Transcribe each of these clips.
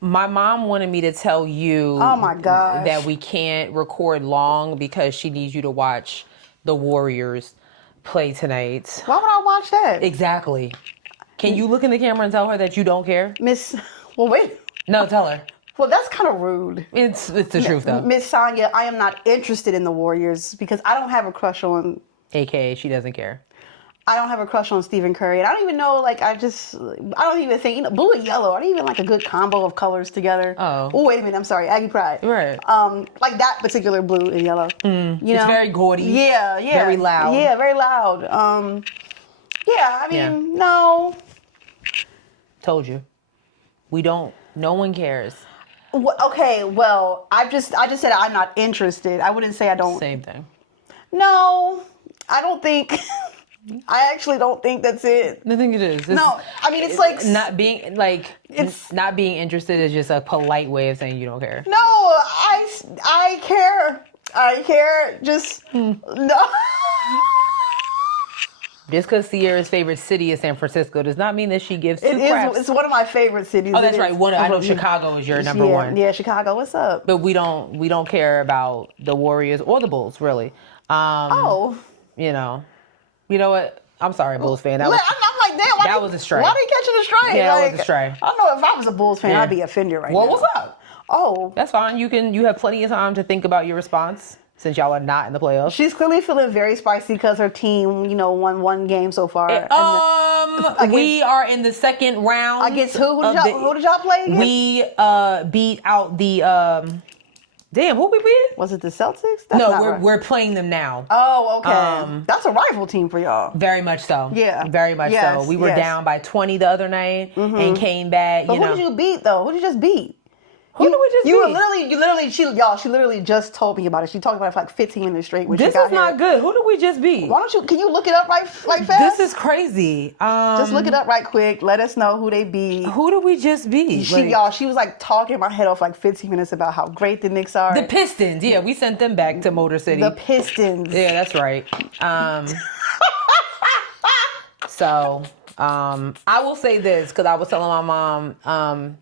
My mom wanted me to tell you Oh my gosh. that we can't record long because she needs you to watch the Warriors play tonight. Why would I watch that? Exactly. Can you look in the camera and tell her that you don't care? Well, wait. No, tell her. Well, that's kind of rude. It's the truth, though. Miss Sonia, I am not interested in the Warriors because I don't have a crush on... AKA, she doesn't care. I don't have a crush on Stephen Curry. And I don't even know, like, I don't even think, blue and yellow aren't even like a good combo of colors together. Oh. Oh, wait a minute. I'm sorry. Aggie Pride. Right. Like that particular blue and yellow. You know? It's very gaudy. Yeah. Very loud. Yeah, very loud. No. Told you. We don't. No one cares. Okay, well, I just said I'm not interested. I wouldn't say I don't. Same thing. No, I don't think... I actually don't think that's it. I think it is. No, I mean, it's like... Not being, not being interested is just a polite way of saying you don't care. No, I care. I care. Just... No. Just because Sierra's favorite city is San Francisco does not mean that she gives two craps. It's one of my favorite cities. Oh, that's right. I know Chicago is your number one. Yeah, Chicago. What's up? But we don't care about the Warriors or the Bulls, really. You know what? I'm sorry, Bulls fan. I'm like, damn. That was a stray. Why are they catching a stray? Yeah, that was a stray. I don't know if I was a Bulls fan, I'd be offended right now. Well, what's up? Oh. That's fine. You have plenty of time to think about your response since y'all are not in the playoffs. She's clearly feeling very spicy because her team, won one game so far. We are in the second round. Against who? Who did y'all play against? We beat out the... Damn, who we beat? Was it the Celtics? We're playing them now. Oh, okay. That's a rival team for y'all. Very much so. Yeah. Very much so. We were down by 20 the other night and came back. But who did you beat, though? Who did you just beat? Who did we just beat? She literally just told me about it. She talked about it for like 15 minutes straight when this she got is not good. Who did we just beat? Why don't you, can you look it up right fast? This is crazy. Just look it up right quick. Let us know who they beat. Who did we just beat? She was like talking my head off like 15 minutes about how great the Knicks are. The Pistons. Yeah, we sent them back to Motor City. The Pistons. Yeah, that's right. I will say this because I was telling my mom,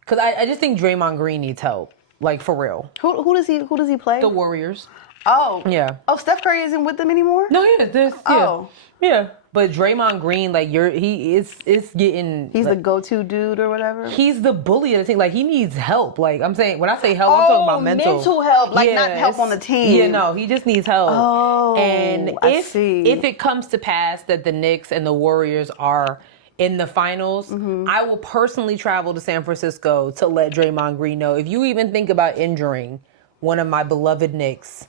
because I just think Draymond Green needs help, like for real. Who does he play? The Warriors. Oh. Yeah. Oh, Steph Curry isn't with them anymore? No, yeah. Yeah. But Draymond Green, like he is getting. He's the go-to dude or whatever. He's the bully of the team. Like he needs help. Like I'm saying, when I say help, I'm talking about mental help. Like not help on the team. Yeah, no, he just needs help. Oh, and if it comes to pass that the Knicks and the Warriors are in the finals, I will personally travel to San Francisco to let Draymond Green know, if you even think about injuring one of my beloved Knicks,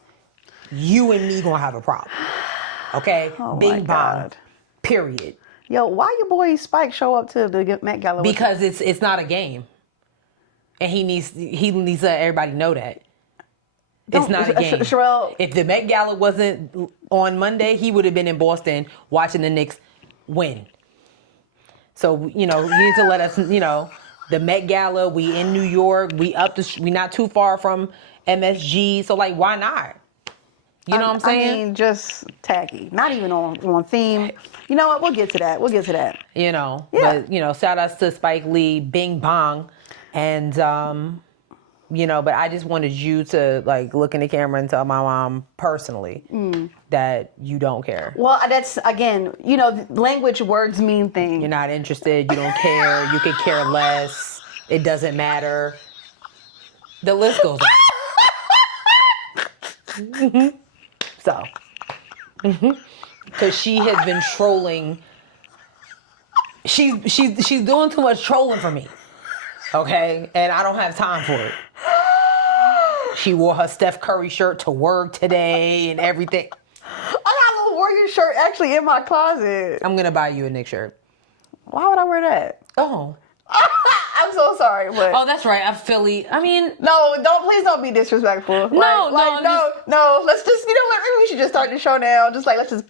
you and me gonna have a problem. Okay? Oh, Bing bong. Period. Yo, why your boy Spike show up to the Met Gala? Because it's not a game. And he needs to let everybody know that. It's not a game. Sherelle, if the Met Gala wasn't on Monday, he would have been in Boston watching the Knicks win. So, you need to let us, the Met Gala, we in New York, we not too far from MSG. So, like, why not? You know what I'm saying? I mean, just tacky. Not even on theme. You know what? We'll get to that. Yeah. But, shout outs to Spike Lee, Bing Bong. And, but I just wanted you to, like, look in the camera and tell my mom personally that you don't care. Well, that's, again, language, words mean things. You're not interested. You don't care. You could care less. It doesn't matter. The list goes on. So, because she has been trolling. She's doing too much trolling for me. Okay? And I don't have time for it. She wore her Steph Curry shirt to work today and everything. I got a little Warrior shirt actually in my closet. I'm going to buy you a Knicks shirt. Why would I wear that? Oh. I'm so sorry, but... Oh, that's right. I'm Philly. I mean... No, please don't be disrespectful. No. Let's just... You know what? Maybe we should just start the show now. Just like, let's just...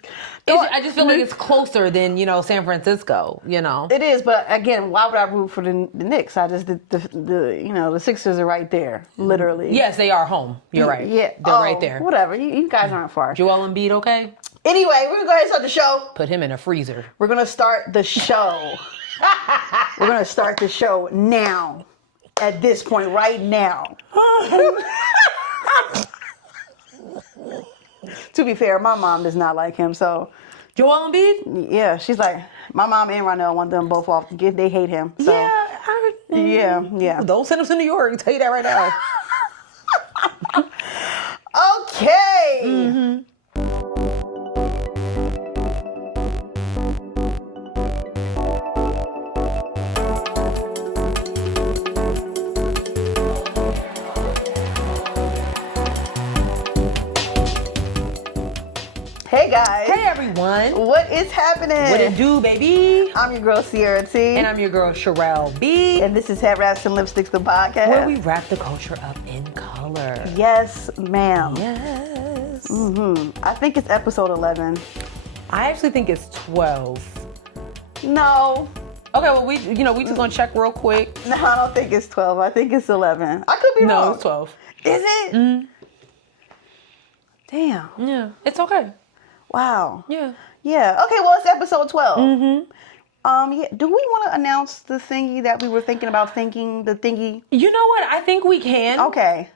I just feel like it's closer than, San Francisco, It is, but again, why would I root for the Knicks? The Sixers are right there, literally. Yes, they are home. You're right. Yeah. They're right there. Whatever. You guys aren't far. Joel Embiid, okay? Anyway, we're going to go ahead and start the show. Put him in a freezer. We're going to start the show. We're going to start the show now. at this point right now. To be fair, my mom does not like him, so. Joel Embiid? Yeah, she's like, my mom and Ronell want them both off. They hate him. So. Yeah. Don't send him to New York. I'll tell you that right now. Okay. Mm-hmm. Hey guys. Hey everyone. What is happening? What it do, baby? I'm your girl Sierra T. And I'm your girl Sherelle B. And this is Headwraps and Lipsticks, the podcast. Where we wrap the culture up in color. Yes, ma'am. Yes. I think it's episode 11. I actually think it's 12. No. Okay, well we just gonna check real quick. No, I don't think it's 12. I think it's 11. I could be wrong. No, it's 12. Is it? Mm-hmm. Damn. Yeah, it's okay. Wow. Yeah. Yeah. Okay, well, it's episode 12. Mm-hmm. Yeah. Do we want to announce the thingy that we were thinking about the thingy? You know what? I think we can. Okay.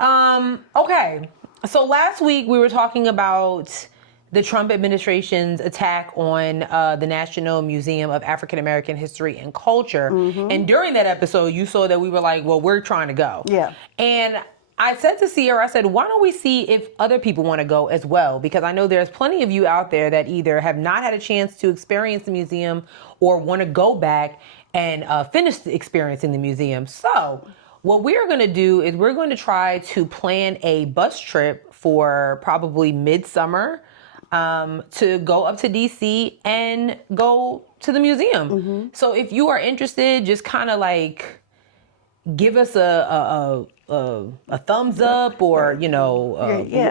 Okay. So last week we were talking about the Trump administration's attack on the National Museum of African American History and Culture. And during that episode, you saw that we were like, well, we're trying to go. Yeah. And I said to Sierra, I said, why don't we see if other people want to go as well? Because I know there's plenty of you out there that either have not had a chance to experience the museum or want to go back and finish experiencing the museum. So what we're going to do is we're going to try to plan a bus trip for probably midsummer to go up to DC and go to the museum. So if you are interested, just kind of like give us a thumbs up or,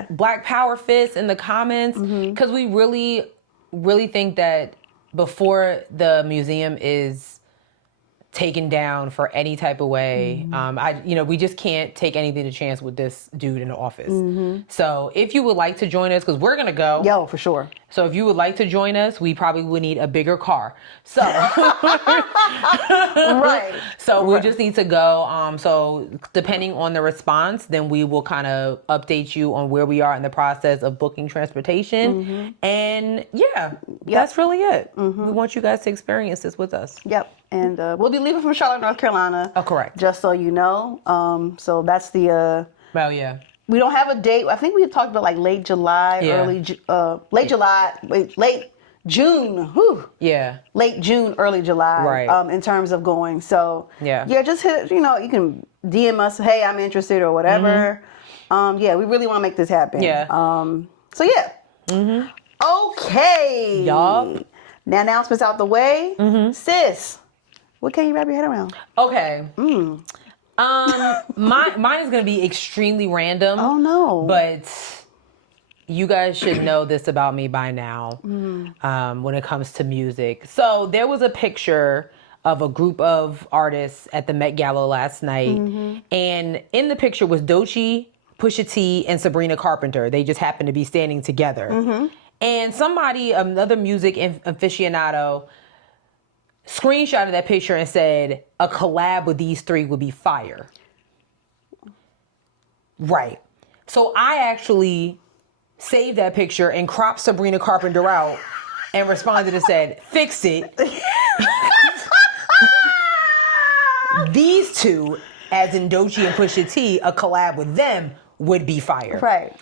Black Power fist in the comments. Because we really, really think that before the museum is taken down for any type of way, we just can't take anything to chance with this dude in the office. So if you would like to join us, because we're going to go. Yo, for sure. So if you would like to join us, we probably would need a bigger car. So, right. So we just need to go. So depending on the response, then we will kind of update you on where we are in the process of booking transportation. And that's really it. We want you guys to experience this with us. Yep. And we'll be leaving from Charlotte, North Carolina. Oh, correct. Just so you know. So that's the... Well, yeah. We don't have a date. I think we talked about like late July, late June. Whew. Yeah. Late June, early July. Right. In terms of going. So yeah, just hit, you can DM us, hey, I'm interested or whatever. We really want to make this happen. Yeah. So yeah. Okay. Yup. Now announcements out the way. Sis, what can you wrap your head around? Okay. Mine is going to be extremely random. Oh no. But you guys should know this about me by now when it comes to music. So there was a picture of a group of artists at the Met Gala last night. And in the picture was Doechii, Pusha T, and Sabrina Carpenter. They just happened to be standing together. And somebody, another music aficionado, screenshotted that picture and said a collab with these three would be fire. Right. So I actually saved that picture and cropped Sabrina Carpenter out and responded and said, fix it. These two, as in Doechii and Pusha T, a collab with them would be fire. Right.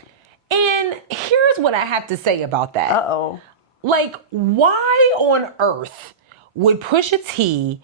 And here's what I have to say about that. Uh-oh. Like, why on earth would Pusha T,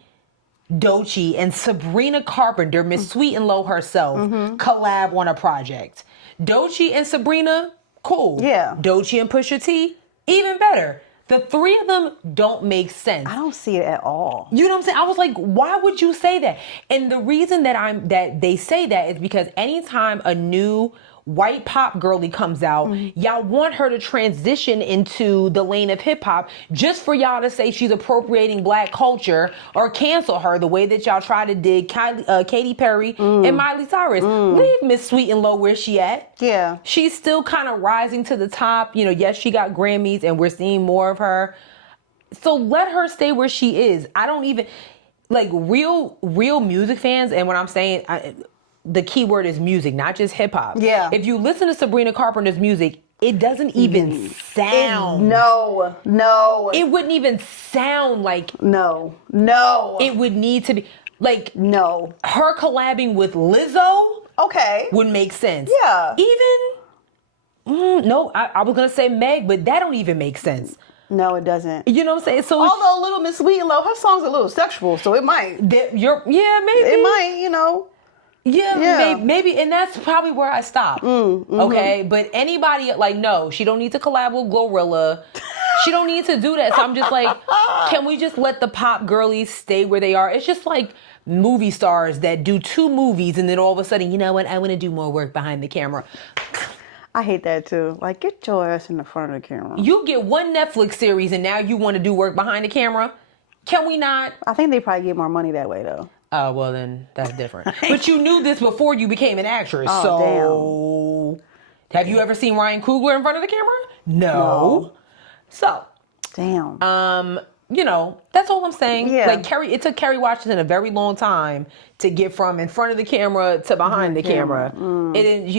Doechii, and Sabrina Carpenter, Miss Sweet and Low herself, collab on a project? Doechii and Sabrina, cool. Yeah. Doechii and Pusha T, even better. The three of them don't make sense. I don't see it at all. You know what I'm saying? I was like, why would you say that? And the reason that they say that is because anytime a new white pop girly comes out, y'all want her to transition into the lane of hip hop just for y'all to say she's appropriating black culture or cancel her the way that y'all try to dig Katy Perry and Miley Cyrus. Leave Miss Sweet and Low where she at. Yeah. She's still kind of rising to the top. Yes, she got Grammys and we're seeing more of her. So let her stay where she is. like real music fans, and when I'm saying the key word is music, not just hip hop. Yeah. If you listen to Sabrina Carpenter's music, it doesn't even sound. No. It wouldn't even sound like. No. It would need to be like. No. Her collabing with Lizzo. Okay. Would make sense. Yeah. Even. No, I was gonna say Meg, but that don't even make sense. No, it doesn't. You know what I'm saying? So although Little Miss Sweet and Low, her songs are a little sexual, so it might. Maybe. It might, you know. Yeah. Maybe, and that's probably where I stop. Okay, but anybody like, no, she don't need to collab with Glorilla. She don't need to do that. So I'm just like, can we just let the pop girlies stay where they are? It's just like movie stars that do 2 movies and then all of a sudden, you know what? I want to do more work behind the camera. I hate that too. Like, get your ass in the front of the camera. You get one Netflix series and now you want to do work behind the camera? Can we not? I think they probably get more money that way though. Oh, well then that's different. But you knew this before you became an actress. Oh, so have you ever seen Ryan Coogler in front of the camera? No. So damn. You know, that's all I'm saying. Yeah. Like it took Kerry Washington a very long time to get from in front of the camera to behind the camera.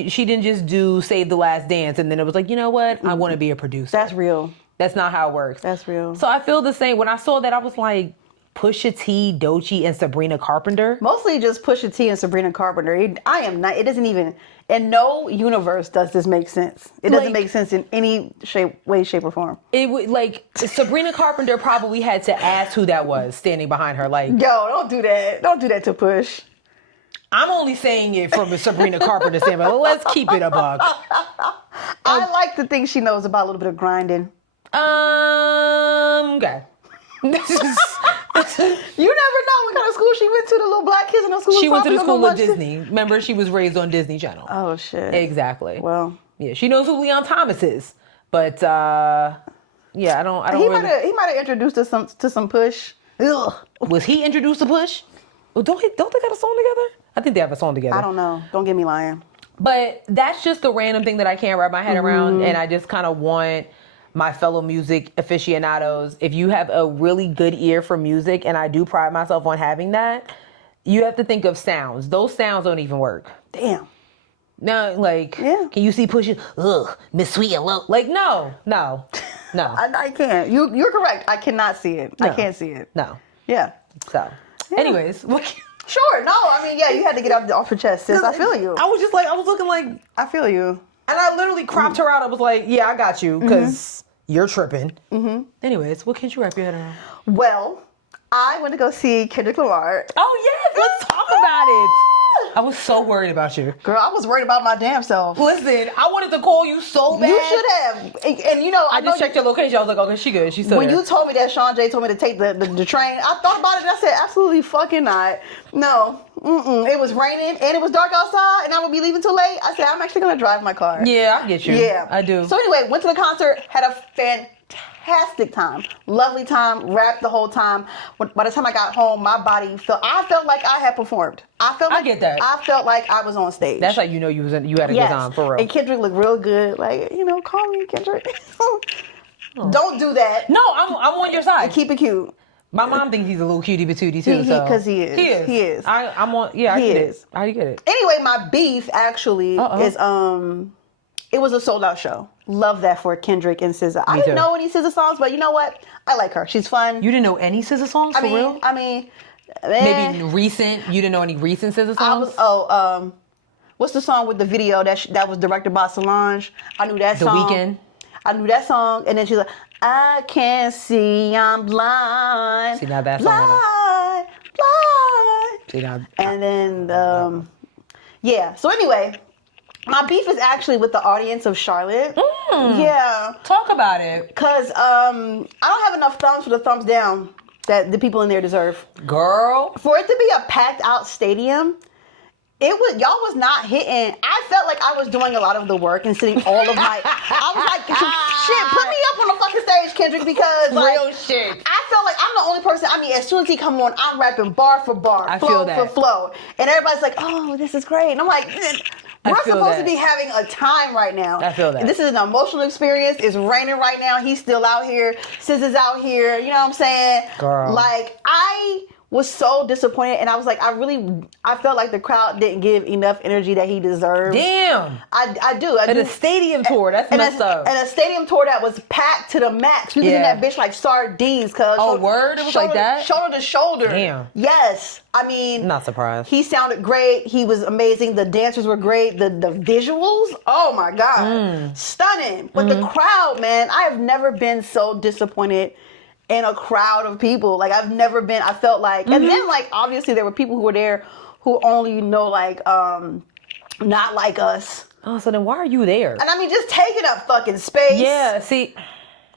She didn't just do Save the Last Dance and then it was like, you know what? I want to be a producer. That's real. That's not how it works. That's real. So I feel the same. When I saw that, I was like, Pusha T, Doechii, and Sabrina Carpenter. Mostly just Pusha T and Sabrina Carpenter. It doesn't even, in no universe does this make sense. It doesn't make sense in any way, shape, or form. It would, like, Sabrina Carpenter probably had to ask who that was standing behind her. Like, yo, don't do that. Don't do that to Push. I'm only saying it from a Sabrina Carpenter standpoint. Let's keep it a buck. I like to think she knows about a little bit of grinding. Okay. You never know what kind of school she went to. The little black kids in the school. She went to the school of Disney. Remember, she was raised on Disney Channel. Oh shit. Exactly. Well, yeah, she knows who Leon Thomas is, but yeah, I don't. He might have introduced us to some Push. Ugh. Was he introduced to Push? Well, don't they got a song together? I think they have a song together. I don't know. Don't get me lying. But that's just a random thing that I can't wrap my head around, and I just kind of want my fellow music aficionados, if you have a really good ear for music, and I do pride myself on having that, you have to think of sounds. Those sounds don't even work. Damn. No, like, can you see Pusha? Ugh, Miss Sweet and Low. Like, no. I can't. You're correct. I cannot see it. No. I can't see it. No. Yeah. So, anyways. Sure. No, I mean, yeah, you had to get off your chest, sis. I feel you. I was looking like. I feel you. And I literally cropped her out. I was like, yeah, I got you, because you're tripping. Anyways, what can't you wrap your head around? Well, I went to go see Kendrick Lamar. Oh, yes, let's talk about it. I was so worried about you. Girl, I was worried about my damn self. Listen, I wanted to call you so bad. You should have. And you know, I just checked your location. I was like, okay, she good. She's still when there. you told me that Sean J told me to take the train, I thought about it and I said, absolutely fucking not. No. It was raining and it was dark outside and I would be leaving too late. I said, I'm actually going to drive my car. Yeah, I get you. Yeah. I do. So anyway, went to the concert, had a fantastic time. Lovely time, rapped the whole time. By the time I got home, my body I felt like I had performed. I get that. I felt like I was on stage. That's how you know you had a good time, for real. And Kendrick looked real good. Like, call me Kendrick. Don't do that. No, I'm on your side. Keep it cute. My mom thinks he's a little cutie patootie too. Because he is. He is. I'm on. Yeah, I get it. I get it. Anyway, my beef actually is it was a sold out show. Love that for Kendrick and SZA. I didn't know any SZA songs, but you know what? I like her. She's fun. You didn't know any SZA songs for real? I mean, maybe recent. You didn't know any recent SZA songs? What's the song with the video that was directed by Solange? I knew that song. The Weeknd. I knew that song, and then she's like, I can't see, I'm blind. See, now that song. Blind. See, now. And then, yeah. So anyway, my beef is actually with the audience of Charlotte. Yeah. Talk about it. Because I don't have enough thumbs for the thumbs down that the people in there deserve. Girl. For it to be a packed out stadium, y'all was not hitting. I felt like I was doing a lot of the work and sitting all of my. I was like, shit, put me up on the fucking stage, Kendrick, because real shit. I felt like I'm the only person. I mean, as soon as he come on, I'm rapping bar for bar, flow for flow, and everybody's like, "Oh, this is great," and I'm like. We're supposed to be having a time right now. I feel that. This is an emotional experience. It's raining right now. He's still out here. SZA's out here. You know what I'm saying? Girl. Like, I was so disappointed, and I was like, I felt like the crowd didn't give enough energy that he deserved. Damn. I do. At a stadium tour, that's messed up. And a stadium tour that was packed to the max. We was in that bitch like sardines, cuz. Oh, word? It was like that? Shoulder to shoulder. Damn. Yes. I mean, not surprised. He sounded great. He was amazing. The dancers were great. The visuals, oh my God. Stunning. But the crowd, man, I have never been so disappointed in a crowd of people. Like, I felt like, and then like, obviously there were people who were there who only know like, not like us. Oh, so then why are you there? And I mean, just taking up fucking space. Yeah, see.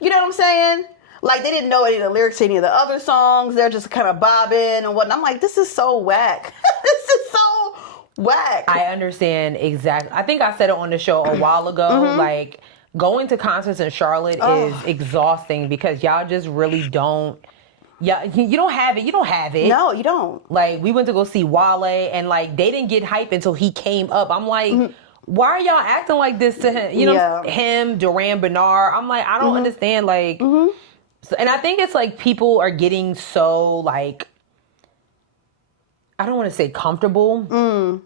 You know what I'm saying? Like, they didn't know any of the lyrics to any of the other songs. They're just kind of bobbing and whatnot. I'm like, this is so whack. This is so whack. I understand exactly. I think I said it on the show a while ago. Like, going to concerts in Charlotte is exhausting because y'all just really don't. Yeah, you don't have it. You don't have it. No, you don't. Like, we went to go see Wale, and like they didn't get hype until he came up. I'm like, why are y'all acting like this to him? You know, him, Duran Bernard. I'm like, I don't understand. Like, so, and I think it's like people are getting so like, I don't want to say comfortable.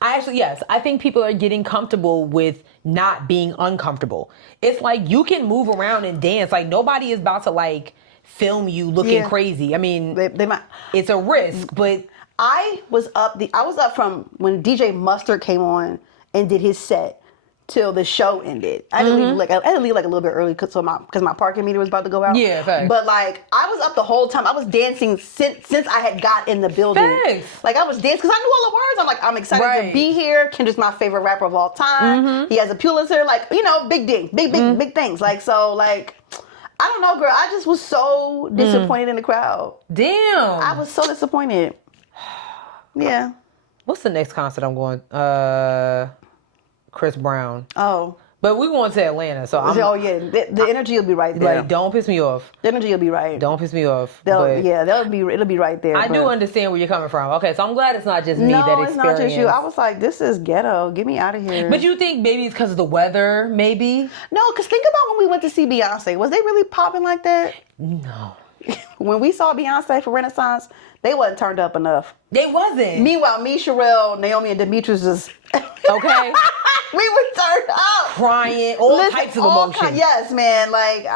I think people are getting comfortable with not being uncomfortable. It's like you can move around and dance. Like, nobody is about to like film you looking crazy. I mean, they might. It's a risk, but I was up from when DJ Mustard came on and did his set till the show ended. I had to leave like a little bit early because my parking meter was about to go out. Yeah, thanks. But like, I was up the whole time. I was dancing since I had got in the building. Thanks. Like, I was dancing because I knew all the words. I'm like, I'm excited to be here. Kendrick's my favorite rapper of all time. He has a Pulitzer. Like, you know, big things. Like, so like, I don't know, girl. I just was so disappointed in the crowd. Damn. I was so disappointed. Yeah. What's the next concert I'm going? Chris Brown. Oh. But we going to Atlanta, so I'm... Oh, yeah. The energy will be right there. Like, don't piss me off. The energy will be right. Don't piss me off. It'll be right there. I do understand where you're coming from. Okay, so I'm glad it's not just me that experienced. No, it's not just you. I was like, this is ghetto. Get me out of here. But you think maybe it's because of the weather, maybe? No, because think about when we went to see Beyonce. Was they really popping like that? No. When we saw Beyonce for Renaissance, they wasn't turned up enough. They wasn't. Meanwhile, me, Sherelle, Naomi, and Demetrius was... Okay. We were turned up. Crying, all types of emotion. Yes, man. Like,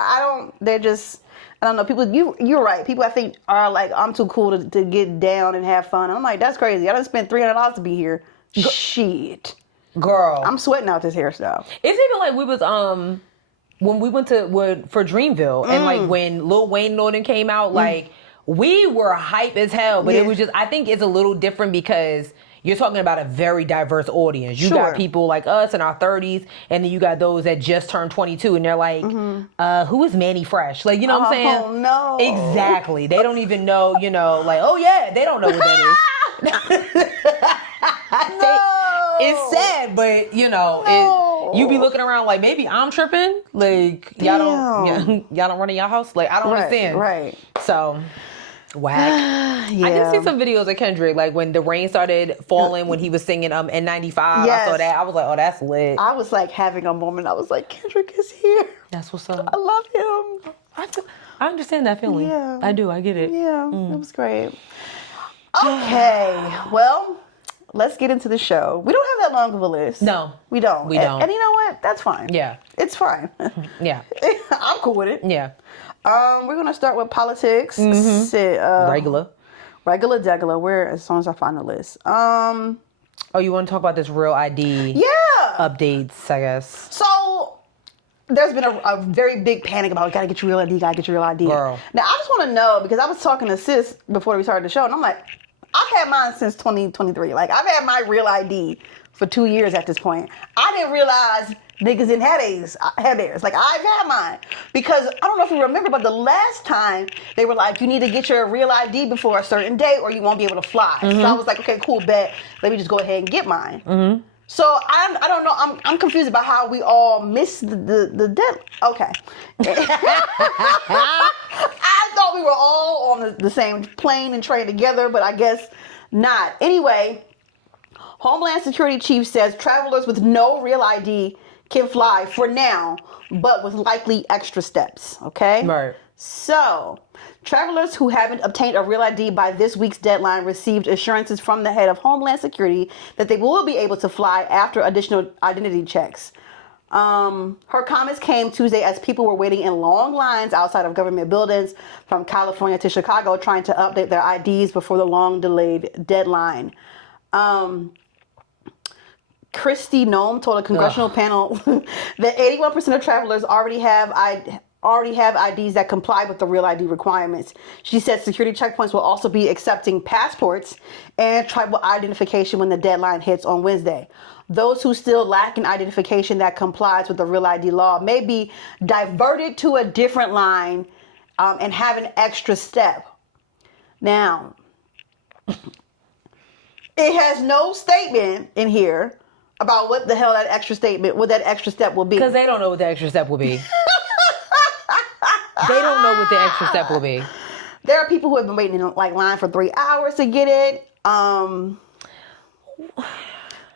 they're just... I don't know. People, you're right. People, I think, are like, I'm too cool to get down and have fun. I'm like, that's crazy. I done spent $300 to be here. Shit. Girl. I'm sweating out this hairstyle. It's even like we was... when we went for Dreamville and like when Lil Wayne and all them came out, like we were hype as hell, but it was just, I think it's a little different because you're talking about a very diverse audience. You got people like us in our 30s, and then you got those that just turned 22 and they're like, who is Manny Fresh? Like, you know what I'm saying? Oh, no. Exactly. They don't even know, you know, like, oh yeah, they don't know what that is. It's sad, but you know, you be looking around like maybe I'm tripping. Like y'all don't run in your house. Like I don't understand. Right. So whack. I did see some videos of Kendrick, like when the rain started falling when he was singing N95. Yes. I saw that. I was like, oh, that's lit. I was like having a moment. I was like, Kendrick is here. That's what's up. I love him. I understand that feeling. Yeah. I do. I get it. Yeah, it was great. Okay, well, let's get into the show. We don't have that long of a list. No. We don't. We don't. And you know what? That's fine. Yeah. It's fine. Yeah. I'm cool with it. Yeah. We're going to start with politics. Regular degular. Where, as soon as I find the list. Oh, you want to talk about this Real ID updates, I guess. So, there's been a very big panic about, gotta get your Real ID, gotta get your Real ID. Girl. Now, I just want to know, because I was talking to Sis before we started the show, and I'm like, I've had mine since 2023. Like, I've had my Real ID for 2 years at this point. I didn't realize niggas didn't have theirs. Like, I've had mine. Because, I don't know if you remember, but the last time, they were like, you need to get your Real ID before a certain date or you won't be able to fly. So I was like, okay, cool, bet. Let me just go ahead and get mine. So I don't know. I'm confused about how we all missed the deadline. Okay. I thought we were all on the same plane and train together, but I guess not. Anyway, Homeland Security Chief says travelers with no Real ID can fly for now, but with likely extra steps. Okay. Right. So, travelers who haven't obtained a real ID by this week's deadline received assurances from the head of Homeland Security that they will be able to fly after additional identity checks. Her comments came Tuesday as people were waiting in long lines outside of government buildings from California to Chicago trying to update their IDs before the long delayed deadline. Kristi Noem told a congressional panel that 81% of travelers already have IDs that comply with the Real ID requirements. She said security checkpoints will also be accepting passports and tribal identification when the deadline hits on Wednesday. Those who still lack an identification that complies with the Real ID law may be diverted to a different line and have an extra step. Now, it has no statement in here about what the hell that extra step will be. Because they don't know what the extra step will be. They don't know what the extra step will be. There are people who have been waiting in line for 3 hours to get it.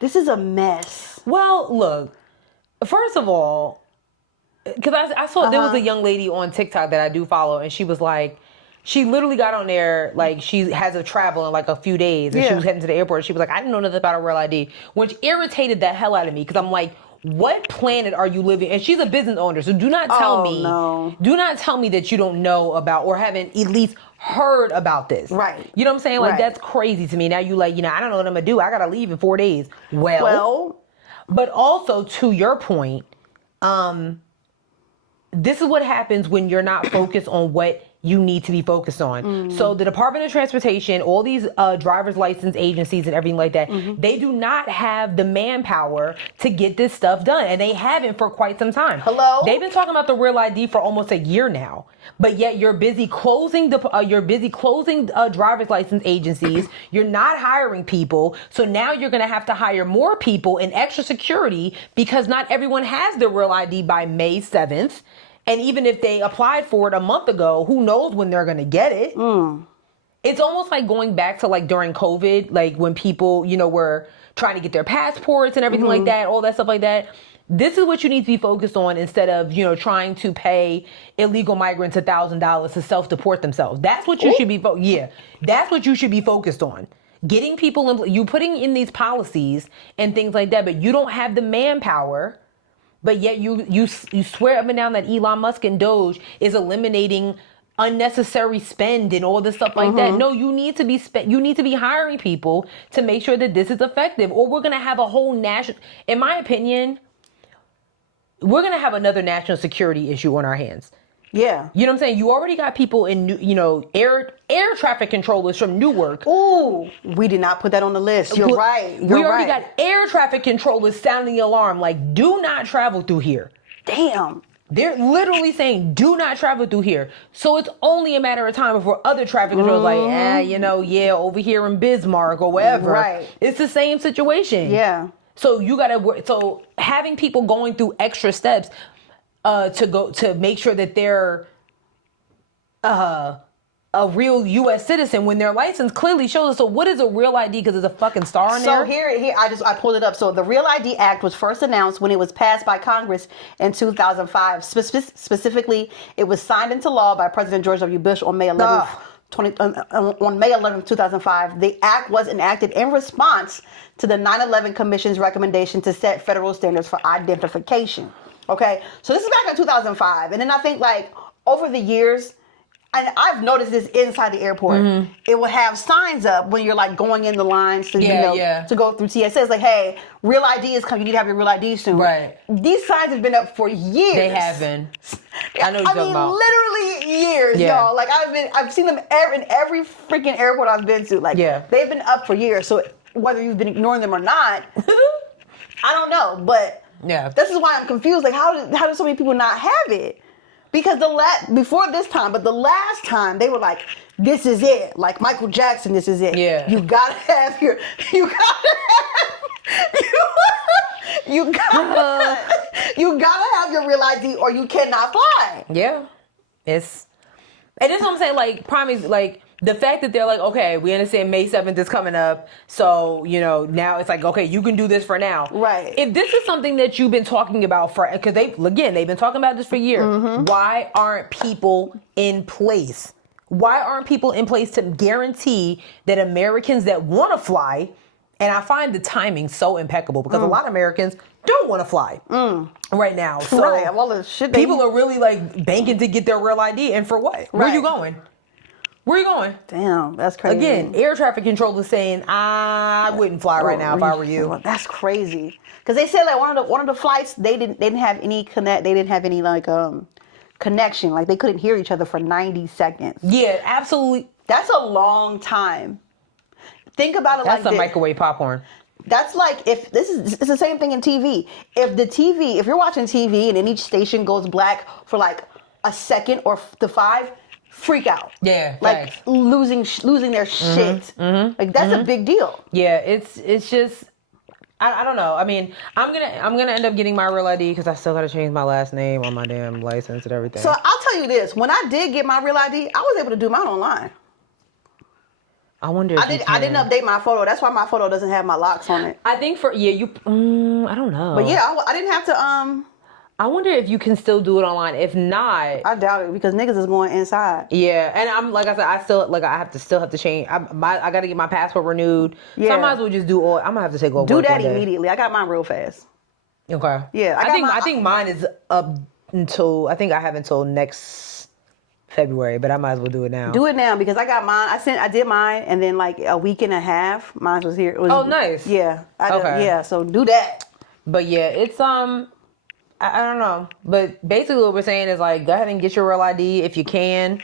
This is a mess. Well, look, first of all, because I saw there was a young lady on TikTok that I do follow, and she was like, she literally got on there, like, she has a travel in like a few days, and she was heading to the airport, and she was like, I didn't know nothing about a Real ID, which irritated the hell out of me, because I'm like, what planet are you living? And she's a business owner, so do not tell me that you don't know about or haven't at least heard about this. Right. You know what I'm saying? Like, that's crazy to me. Now you like, I don't know what I'm gonna do. I gotta leave in 4 days. Well, but also to your point, this is what happens when you're not focused on what you need to be focused on. So the Department of Transportation, all these driver's license agencies and everything like that, they do not have the manpower to get this stuff done. And they haven't for quite some time. Hello? They've been talking about the Real ID for almost a year now. But yet you're busy closing driver's license agencies. You're not hiring people. So now you're going to have to hire more people and extra security because not everyone has the Real ID by May 7th. And even if they applied for it a month ago, who knows when they're going to get it? It's almost like going back to like during COVID, like when people, were trying to get their passports and everything like that, all that stuff like that. This is what you need to be focused on instead of, trying to pay illegal migrants $1,000 to self-deport themselves. That's what you should be, that's what you should be focused on. Getting people, you putting in these policies and things like that, but you don't have the manpower. But yet you swear up and down that Elon Musk and Doge is eliminating unnecessary spend and all this stuff like that. No, you need to be hiring people to make sure that this is effective, or we're gonna have a whole in my opinion, we're gonna have another national security issue on our hands. Yeah. You know what I'm saying? You already got people in, air traffic controllers from Newark. Ooh, we did not put that on the list. You're right. We already got air traffic controllers sounding the alarm like, do not travel through here. Damn. They're literally saying, do not travel through here. So it's only a matter of time before other traffic controllers over here in Bismarck or wherever. Right. It's the same situation. Yeah. So so having people going through extra steps to make sure that they're a real U.S. citizen when their license clearly shows us. So what is a Real ID? Because there's a fucking star in there. So here, I pulled it up. So the Real ID Act was first announced when it was passed by Congress in 2005. Specifically, it was signed into law by President George W. Bush on May 11th. On May 11th, 2005, the act was enacted in response to the 9/11 Commission's recommendation to set federal standards for identification. Okay, so this is back in 2005, and then I think over the years, and I've noticed this inside the airport, it will have signs up when you're going in the lines to to go through TSA. It's like, hey, Real ID is coming. You need to have your Real ID soon. Right. These signs have been up for years. They have been. I know what you're talking about. Literally years, y'all. I've seen them in every freaking airport I've been to. They've been up for years. So whether you've been ignoring them or not, I don't know, but. Yeah, this is why I'm confused. How do so many people not have it? Because the last time they were like, this is it. Like Michael Jackson, this is it. Yeah, you gotta have your Real ID or you cannot fly. Yeah, and this is what I'm saying. Prime is the fact that they're like, okay, we understand May 7th is coming up, so now it's like, okay, you can do this for now. Right. If this is something that you've been talking about because they've been talking about this for years. Why aren't people in place? Why aren't people in place to guarantee that Americans that want to fly, and I find the timing so impeccable because a lot of Americans don't want to fly right now. So Well, the shit people are really like banking to get their real ID, and for what? Where are you going? Where are you going? Damn, that's crazy. Again, air traffic control is saying I wouldn't fly right now if I were you. Well, that's crazy. Because they said like one of the flights they didn't have any connection. Like they couldn't hear each other for 90 seconds. Yeah, absolutely. That's a long time. Think about it That's like a microwave popcorn. That's like it's the same thing in TV. If you're watching TV and then each station goes black for like a second or to 5, freak out. Yeah, like thanks. losing their shit. Like that's a big deal. Yeah, it's just I don't know. I mean, I'm gonna end up getting my real ID because I still gotta change my last name on my damn license and everything. So I'll tell you this: when I did get my real ID, I was able to do mine online. I wonder. I didn't update my photo. That's why my photo doesn't have my locks on it. I think I don't know. But yeah, I didn't have to. I wonder if you can still do it online. If not, I doubt it because niggas is going inside. Yeah, and I'm like I said, I still have to change. I got to get my passport renewed. Yeah. So I might as well just do all. I'm gonna have to take all. Do that immediately. I got mine real fast. Okay. Yeah, I think mine is up until I have until next February, but I might as well do it now. Do it now because I got mine. I did mine, and then like a week and a half, mine was here. It was, oh, nice. Yeah. Okay. Yeah. So do that. But yeah, it's I don't know, but basically what we're saying is like, go ahead and get your real ID if you can,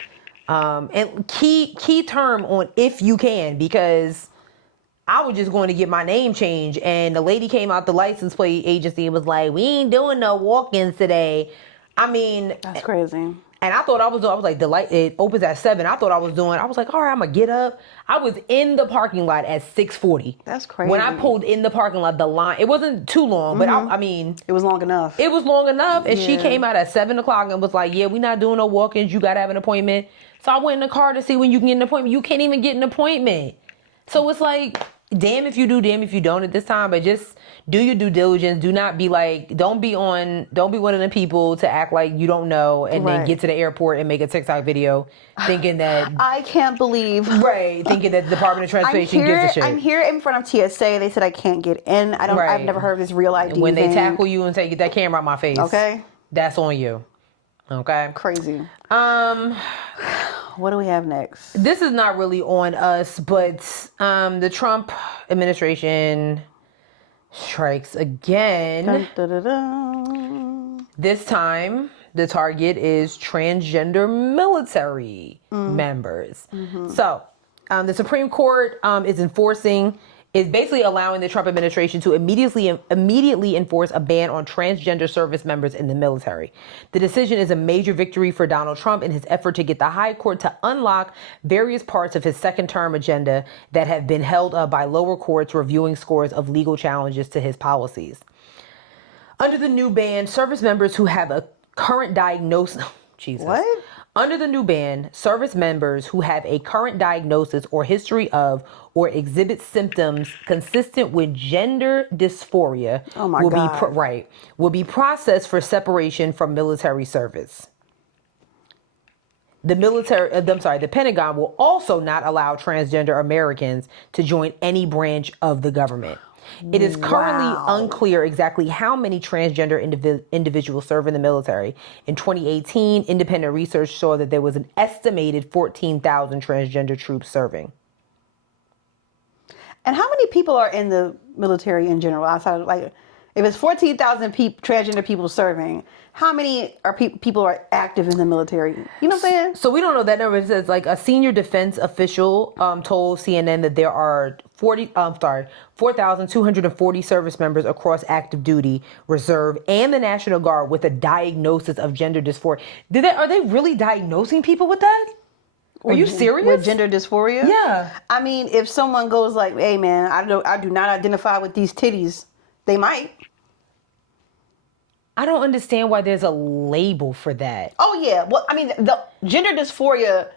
and key term on if you can, because I was just going to get my name changed, and the lady came out the license plate agency and was like, we ain't doing no walk-ins today. I mean, that's crazy. And I thought I was like, it opens at 7. I was like, all right, I'm gonna get up. I was in the parking lot at 6:40. That's crazy. When I pulled in the parking lot, the line, it wasn't too long, but I mean. It was long enough. It was long enough. And she came out at 7 o'clock and was like, yeah, we're not doing no walk-ins. You gotta have an appointment. So I went in the car to see when you can get an appointment. You can't even get an appointment. So it's like, damn if you do, damn if you don't at this time, but just do your due diligence. Do not be like, don't be one of the people to act like you don't know and then get to the airport and make a TikTok video thinking that I can't believe thinking that the Department of Transportation gives a shit. I'm here in front of TSA. They said I can't get in. I've never heard of this real ID. When they tackle you and say, get that camera out my face. Okay. That's on you. Okay. Crazy. What do we have next? This is not really on us, but the Trump administration strikes again. Dun, dun, dun, dun. This time, the target is transgender military members. So, the Supreme Court is basically allowing the Trump administration to immediately enforce a ban on transgender service members in the military. The decision is a major victory for Donald Trump in his effort to get the high court to unlock various parts of his second-term agenda that have been held up by lower courts reviewing scores of legal challenges to his policies. Under the new ban, service members who have a current diagnosis... Jesus. What? Under the new ban, service members who have a current diagnosis or history of or exhibit symptoms consistent with gender dysphoria will be processed for separation from military service. The Pentagon will also not allow transgender Americans to join any branch of the government. It is currently unclear exactly how many transgender individuals serve in the military. In 2018, independent research saw that there was an estimated 14,000 transgender troops serving. And how many people are in the military in general? Outside of, like, if it's 14,000 transgender people serving, how many are people are active in the military? You know what I'm saying? So we don't know that number. It says like a senior defense official told CNN that there are 4,240 service members across active duty, reserve, and the National Guard with a diagnosis of gender dysphoria. Are they really diagnosing people with that? Are you serious? With gender dysphoria? Yeah. I mean, if someone goes like, "Hey, man, I do not identify with these titties," they might. I don't understand why there's a label for that. Oh yeah. Well, I mean, the gender dysphoria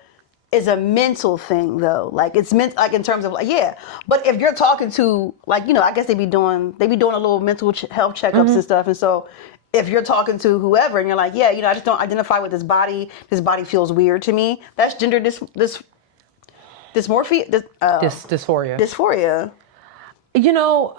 is a mental thing, though. Like, it's meant, like, in terms of, like, yeah. But if you're talking to, like, you know, I guess they be doing a little mental health checkups and stuff. And so if you're talking to whoever and you're like, yeah, you know, I just don't identify with this body feels weird to me. That's gender dysphoria. Dysphoria. You know,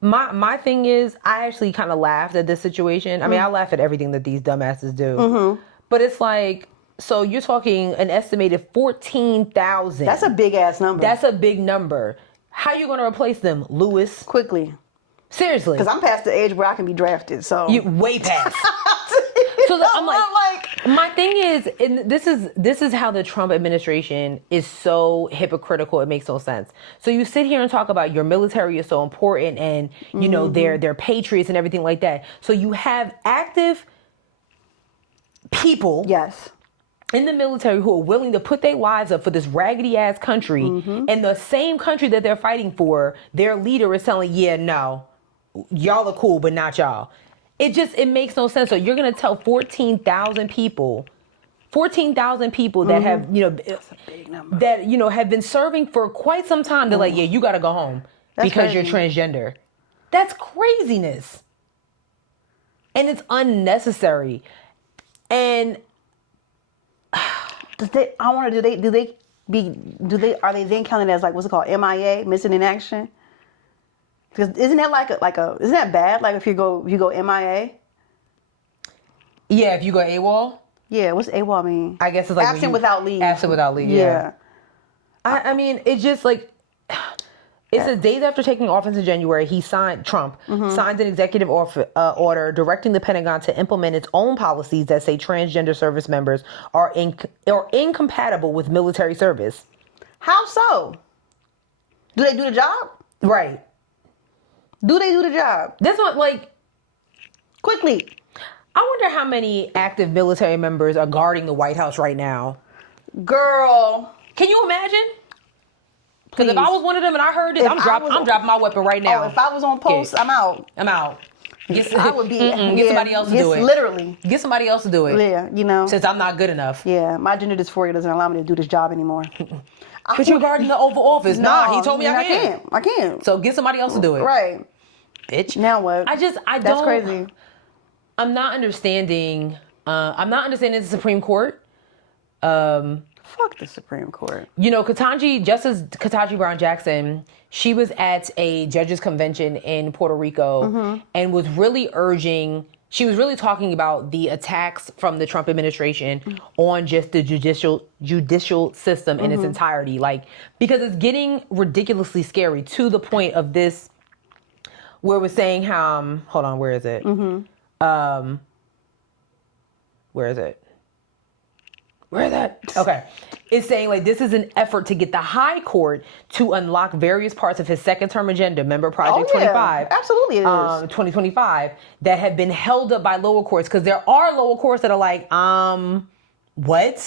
my thing is, I actually kind of laughed at this situation. I mean, I laugh at everything that these dumbasses do. But it's like, so you're talking an estimated 14,000. That's a big ass number. That's a big number. How you going to replace them, Lewis? Quickly. Seriously. Because I'm past the age where I can be drafted, so. You way past. So I'm like, my thing is, and this is how the Trump administration is so hypocritical. It makes no sense. So you sit here and talk about your military is so important, and you know they're patriots and everything like that. So you have active people, yes, in the military who are willing to put their lives up for this raggedy ass country, and the same country that they're fighting for, their leader is telling, yeah, no, y'all are cool, but not y'all. It makes no sense. So you're going to tell 14,000 people that have, you know, that's a big number. That, you know, have been serving for quite some time. They're like, yeah, you got to go home because you're transgender. That's craziness. And it's unnecessary. And are they then counted as, like, what's it called? MIA, missing in action? Because isn't that bad? Like, if you go MIA? Yeah, if you go AWOL. Yeah, what's AWOL mean? I guess it's like absent without leave. Absent without leave. Yeah. I mean, it's just like, it says days after taking office in January, Trump signed an executive order directing the Pentagon to implement its own policies that say transgender service members are incompatible with military service. How so? Do they do the job? Right. Do they do the job? That's what, like, quickly. I wonder how many active military members are guarding the White House right now. Girl. Can you imagine? Because if I was one of them and I heard this, I'm dropping my weapon right now. Oh, if I was on post, I'm out. I would be. Get somebody else to do it. Literally. Get somebody else to do it. Yeah, you know. Since I'm not good enough. Yeah, my gender dysphoria doesn't allow me to do this job anymore. But you're guarding the Oval Office. Nah, he told me I can't. I can't. So get somebody else to do it. Right. Bitch. Now what? That's crazy. I'm not understanding the Supreme Court. Fuck the Supreme Court. You know, Justice Ketanji Brown Jackson, she was at a judges convention in Puerto Rico and was really talking about the attacks from the Trump administration on just the judicial system in its entirety. Like, because it's getting ridiculously scary to the point of this, where we're saying how, hold on, where is it? Where is it? Where is that? Okay. It's saying, like, this is an effort to get the high court to unlock various parts of his second term agenda. Remember Project 25? Absolutely it is. 2025 that have been held up by lower courts. Because there are lower courts that are like, what?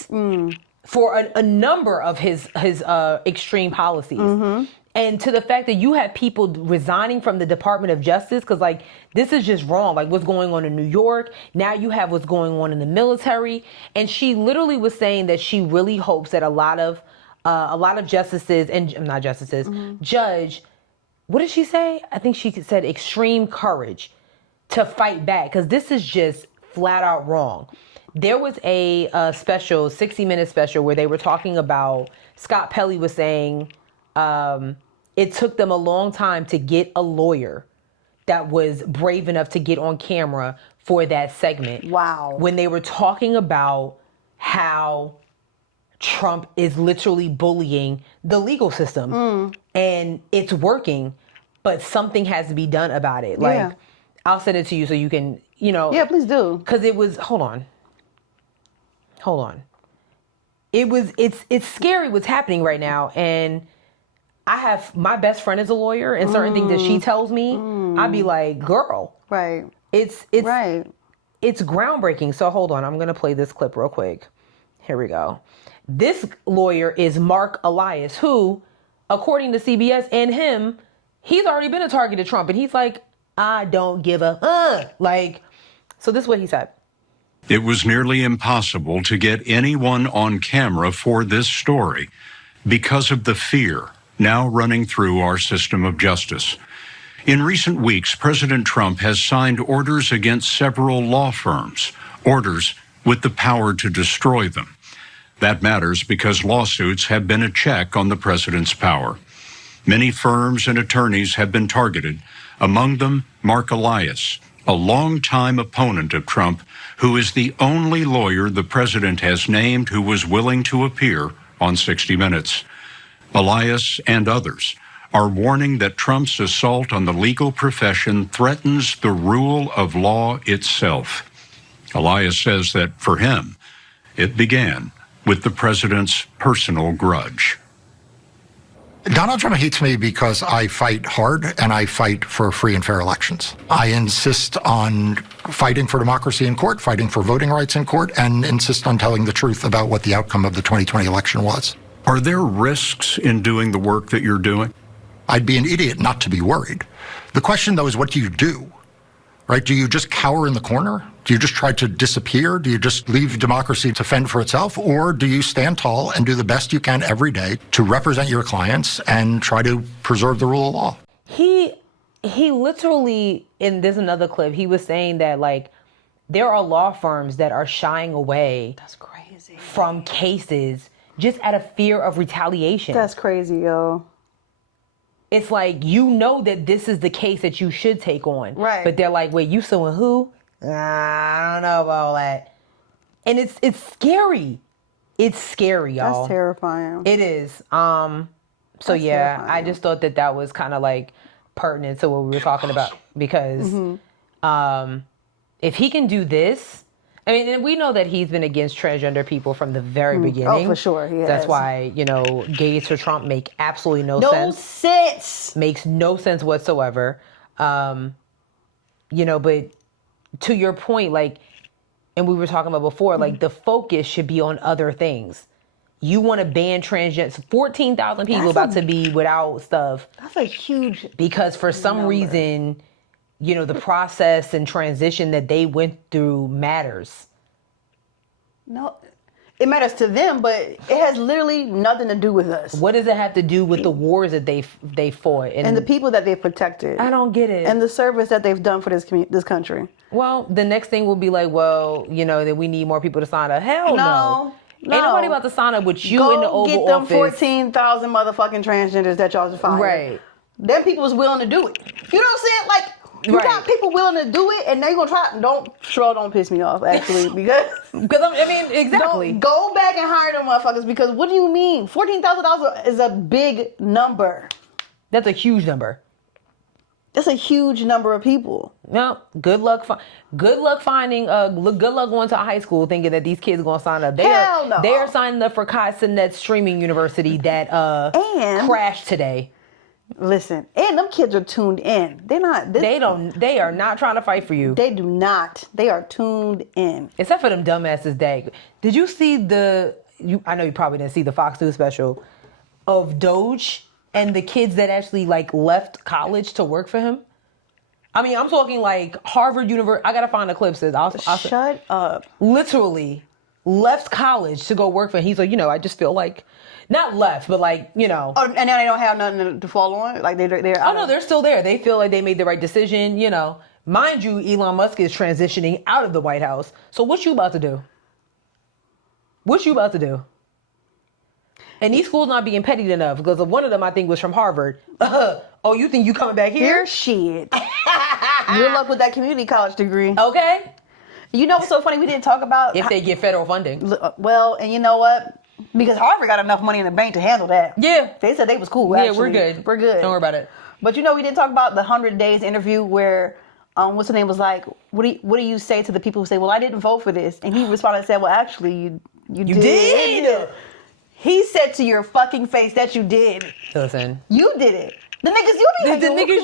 For a number of his extreme policies. And to the fact that you have people resigning from the Department of Justice, because, like, this is just wrong. Like, what's going on in New York. Now you have what's going on in the military. And she literally was saying that she really hopes that a lot of justices, and not justices, judge, what did she say? I think she said extreme courage to fight back, because this is just flat out wrong. There was a special, 60-minute special, where they were talking about, Scott Pelley was saying, it took them a long time to get a lawyer that was brave enough to get on camera for that segment. Wow. When they were talking about how Trump is literally bullying the legal system and it's working, but something has to be done about it. Like, I'll send it to you so you can, you know. Yeah, please do. Because it was, hold on. It's scary what's happening right now. And I have, my best friend is a lawyer, and certain things that she tells me, I'd be like, girl. Right. It's groundbreaking. So hold on, I'm going to play this clip real quick. Here we go. This lawyer is Mark Elias, who, according to CBS and him, he's already been a target of Trump. And he's like, I don't give a, like, so this is what he said. It was nearly impossible to get anyone on camera for this story because of the fear now running through our system of justice. In recent weeks, President Trump has signed orders against several law firms, orders with the power to destroy them. That matters because lawsuits have been a check on the president's power. Many firms and attorneys have been targeted, among them Mark Elias, a longtime opponent of Trump, who is the only lawyer the president has named who was willing to appear on 60 Minutes. Elias and others are warning that Trump's assault on the legal profession threatens the rule of law itself. Elias says that, for him, it began with the president's personal grudge. Donald Trump hates me because I fight hard and I fight for free and fair elections. I insist on fighting for democracy in court, fighting for voting rights in court, and insist on telling the truth about what the outcome of the 2020 election was. Are there risks in doing the work that you're doing? I'd be an idiot not to be worried. The question, though, is what do you do? Right? Do you just cower in the corner? Do you just try to disappear? Do you just leave democracy to fend for itself? Or do you stand tall and do the best you can every day to represent your clients and try to preserve the rule of law? He literally, there's another clip, he was saying that, like, there are law firms that are shying away. That's crazy. From cases just out of fear of retaliation. That's crazy, yo. It's like, you know that this is the case that you should take on. Right. But they're like, wait, you suing who? I don't know about all that. And it's scary. It's scary, y'all. That's terrifying. It is. So That's yeah, terrifying. I just thought that was kind of like pertinent to what we were talking about, because if he can do this, I mean, and we know that he's been against transgender people from the very beginning. Oh, for sure. He That's has. why, gays for Trump make absolutely no No sense. sense. Makes no sense whatsoever. But to your point, like, and we were talking about before, like, the focus should be on other things. You want to ban transgender, 14,000 people about to be without stuff. That's a huge Because for some number. reason, the process and transition that they went through matters. No, it matters to them, but it has literally nothing to do with us. What does it have to do with the wars that they fought? And the people that they've protected. I don't get it. And the service that they've done for this country. Well, the next thing will be like, that we need more people to sign up. Hell no. Ain't nobody about to sign up with you in the Oval Go get them Office. 14,000 motherfucking transgenders that y'all just fired. Right. Them people was willing to do it. You know what I'm saying? Like, you got people willing to do it, and they gonna try. Don't piss me off, actually, because exactly. Don't go back and hire them motherfuckers, because what do you mean? $14,000 is a big number. That's a huge number. That's a huge number of people. No, good luck finding. Good luck going to a high school thinking that these kids are gonna sign up. They are signing up for Net streaming university that crashed today. Listen, and them kids are tuned in. They're not. They are not trying to fight for you. They do not. They are tuned in. Except for them dumbasses. Did you see I know you probably didn't see the Fox News special of Doge and the kids that actually left college to work for him? I mean, I'm talking like Harvard University. I gotta find the clip. Shut up. Literally left college to go work for him. He's like, I just feel like. Not left, but Oh, and now they don't have nothing to fall on? Like, they're Oh, no, they're still there. They feel like they made the right decision, Mind you, Elon Musk is transitioning out of the White House. So what you about to do? And these schools not being petty enough, because one of them, I think, was from Harvard. Oh, you think you coming back here? Shit. Good luck with that community college degree. Okay. You know what's so funny? We didn't talk about... If they get federal funding. Well, and you know what? Because Harvard got enough money in the bank to handle that. Yeah. They said they was cool, Yeah, actually. we're good. We're good. Don't worry about it. But we didn't talk about the 100 Days interview where, what's the name, was like, what do you say to the people who say, well, I didn't vote for this? And he responded and said, well, actually, you did. He said to your fucking face that you did. Listen. You did it. The niggas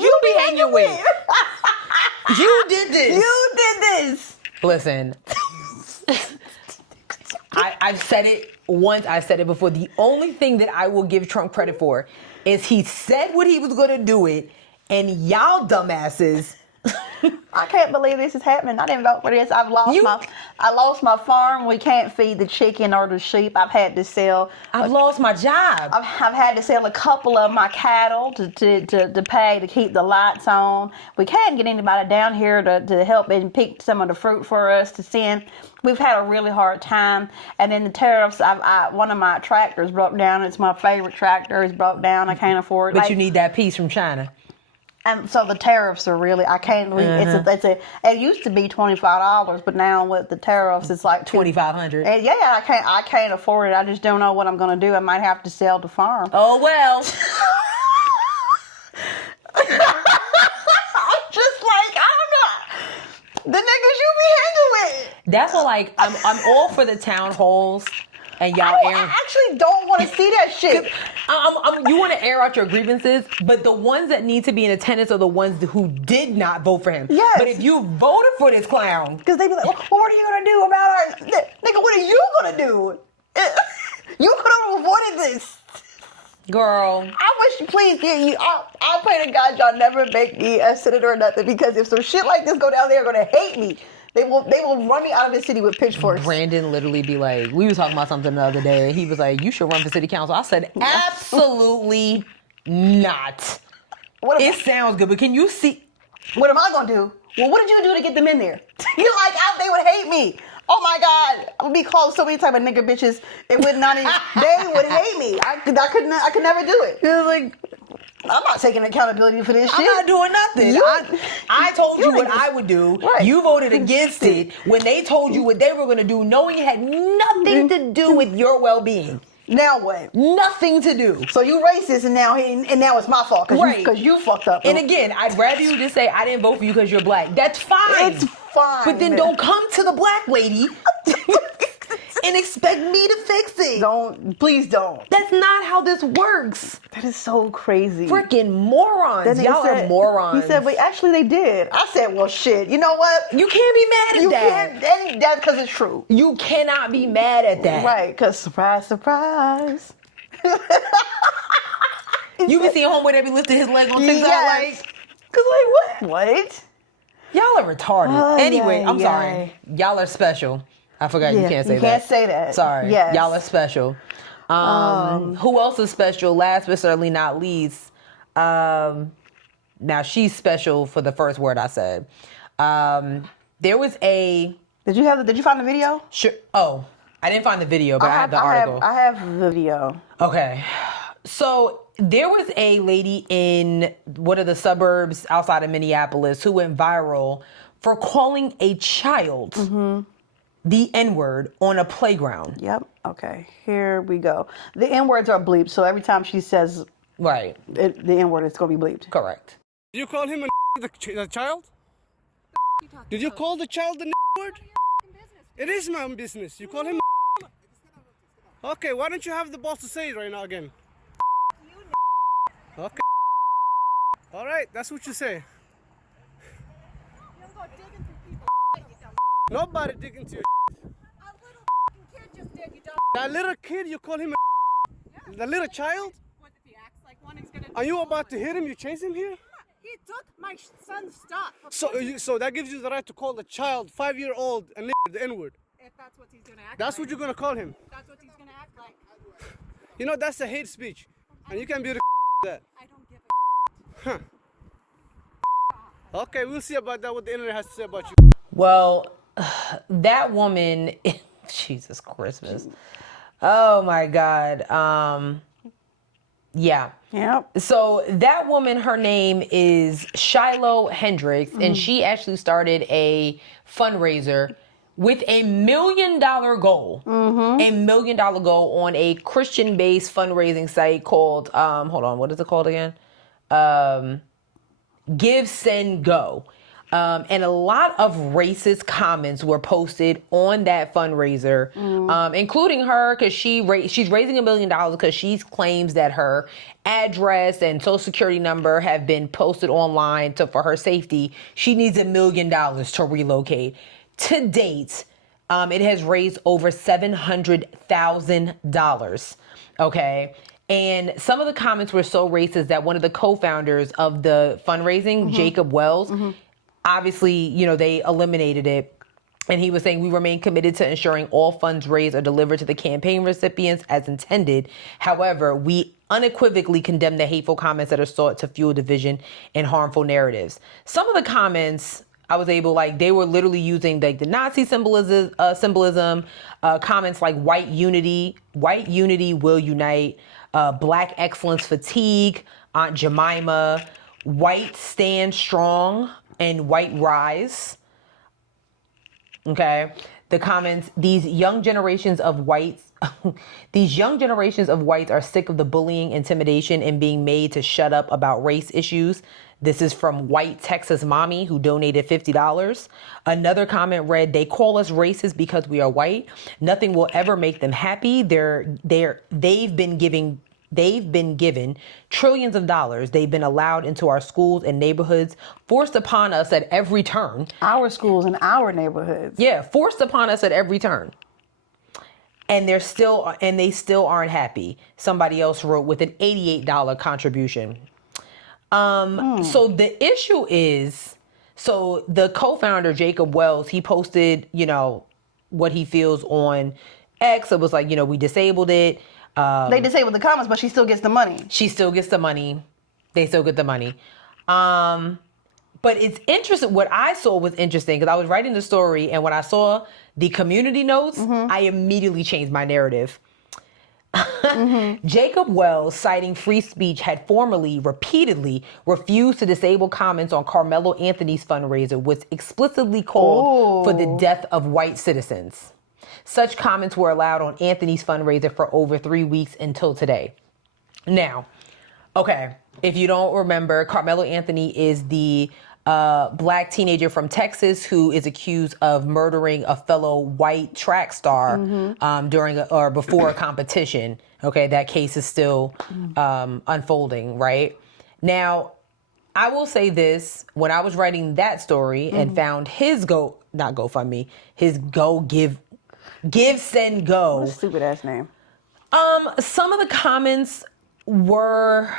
you be hanging with. You did this. You did this. Listen. I've said it once. I said it before. The only thing that I will give Trump credit for is he said what he was going to do it, and y'all dumbasses I can't believe this is happening. I didn't vote for this. I lost my farm. We can't feed the chicken or the sheep. I've had to sell. I've lost my job. I've had to sell a couple of my cattle to pay to keep the lights on. We can't get anybody down here to help and pick some of the fruit for us to send. We've had a really hard time. And then the tariffs, one of my tractors broke down. It's my favorite tractor. It's broke down. I can't afford it. But you need that piece from China. And so the tariffs are really, I can't, it used to be $25, but now with the tariffs, it's like $2,500. Yeah, I can't afford it. I just don't know what I'm going to do. I might have to sell the farm. Oh, well. I'm just like, I don't know. The niggas you be hanging with. That's what, like, I'm all for the town halls. And y'all I actually don't want to see that shit. You want to air out your grievances, but the ones that need to be in attendance are the ones who did not vote for him. Yes. But if you voted for this clown, because they be like, well, what are you gonna do about our nigga? What are you gonna do? You could have avoided this. girl. I wish, please, I pray to God y'all never make me a senator or nothing, because if some shit like this go down, they're gonna hate me. They will run me out of the city with pitchforks. Brandon literally be like, we were talking about something the other day, and he was like, you should run for city council. I said, absolutely not. It sounds good, but can you see? What am I going to do? Well, what did you do to get them in there? You're like, they would hate me. Oh my God. I would be called so many type of nigga bitches. It would not even, they would hate me. I could never do it. It was like, I'm not taking accountability for this shit. I'm not doing nothing. I told you what I would do. Right. You voted against it when they told you what they were going to do, knowing it had nothing to do with your well-being. Now what? Nothing to do. So you racist, and now it's my fault because you fucked up. And again, I'd rather you just say I didn't vote for you because you're black. That's fine. It's fine. But then don't come to the black lady and expect me to fix it. Please don't. That's not how this works. That is so crazy. Freaking morons. Y'all are morons. He said, but actually they did. I said, well, shit. You know what? You can't be mad at that. That's because it's true. You cannot be mad at that. Right, because surprise, surprise. You been seeing homeboy that be lifting his leg on TikTok? Yes. Cause like what? What? Y'all are retarded. Anyway, I'm sorry. Y'all are special. I forgot you can't say that. You can't say that. Sorry. Yes. Y'all are special. Who else is special? Last but certainly not least. Now she's special for the first word I said. There was a. Did you find the video? Sure. Oh, I didn't find the video, but I have the article. I have the video. Okay. So there was a lady in one of the suburbs outside of Minneapolis who went viral for calling a child the N-word on a playground. Yep. Okay. Here we go. The N-words are bleeped, so every time she says right, the N-word, it's going to be bleeped. Correct. Did you call him the child? Did you call the child the word? It is my own business. You call him okay, why don't you have the boss to say it right now again? Okay. All right, that's what you say. Nobody digging through your A little kid just did, you dumb. That little kid, you call him the little child? What if he acts like one, he's gonna Are you about to hit him? You chase him here? He took my son's stuff. So that gives you the right to call the child, 5-year-old, and the N-word. If that's what he's gonna act That's like. what you're gonna call him. That's what he's gonna act like. You know, that's a hate speech. And you can be the that. I don't give a Okay, we'll see about that, what the internet has to say about you. Well, that woman, Jesus Christmas. Oh my God. Yeah. Yep. So that woman, her name is Shiloh Hendricks, and she actually started a fundraiser with $1 million goal. $1 million goal on a Christian-based fundraising site called, hold on, what is it called again? Give, Send, Go. And a lot of racist comments were posted on that fundraiser, including her, because she's raising $1 million because she claims that her address and social security number have been posted online for her safety. She needs $1 million to relocate. To date, it has raised over $700,000. Okay. And some of the comments were so racist that one of the co-founders of the fundraising, Jacob Wells, obviously, you know, they eliminated it. And he was saying, we remain committed to ensuring all funds raised are delivered to the campaign recipients as intended. However, we unequivocally condemn the hateful comments that are sought to fuel division and harmful narratives. Some of the comments, I was able, like, they were literally using like the Nazi symbolism, comments like white unity will unite, black excellence fatigue, Aunt Jemima, white stand strong, and white rise. Okay, the comments, these young generations of whites are sick of the bullying, intimidation, and being made to shut up about race issues. This is from White Texas Mommy, who donated $50. Another comment read, they call us racist because we are white. Nothing will ever make them happy. They've been given trillions of dollars. They've been allowed into our schools and neighborhoods, forced upon us at every turn. Our schools and our neighborhoods. Yeah, forced upon us at every turn. And they still aren't happy. Somebody else wrote with an $88 contribution. So the issue is, so the co-founder, Jacob Wells, he posted, you know, what he feels on X. It was like, you know, we disabled it. They disabled the comments, but she still gets the money. She still gets the money. They still get the money. But it's interesting. What I saw was interesting because I was writing the story, and when I saw the community notes, I immediately changed my narrative. Jacob Wells, citing free speech, had formerly, repeatedly refused to disable comments on Carmelo Anthony's fundraiser, which explicitly called for the death of white citizens. Such comments were allowed on Anthony's fundraiser for over 3 weeks until today. Now, okay, if you don't remember, Carmelo Anthony is the black teenager from Texas who is accused of murdering a fellow white track star before a competition. Okay, that case is still unfolding, right? Now, I will say this, when I was writing that story and found his his Give, Send, Go. What a stupid ass name. Some of the comments were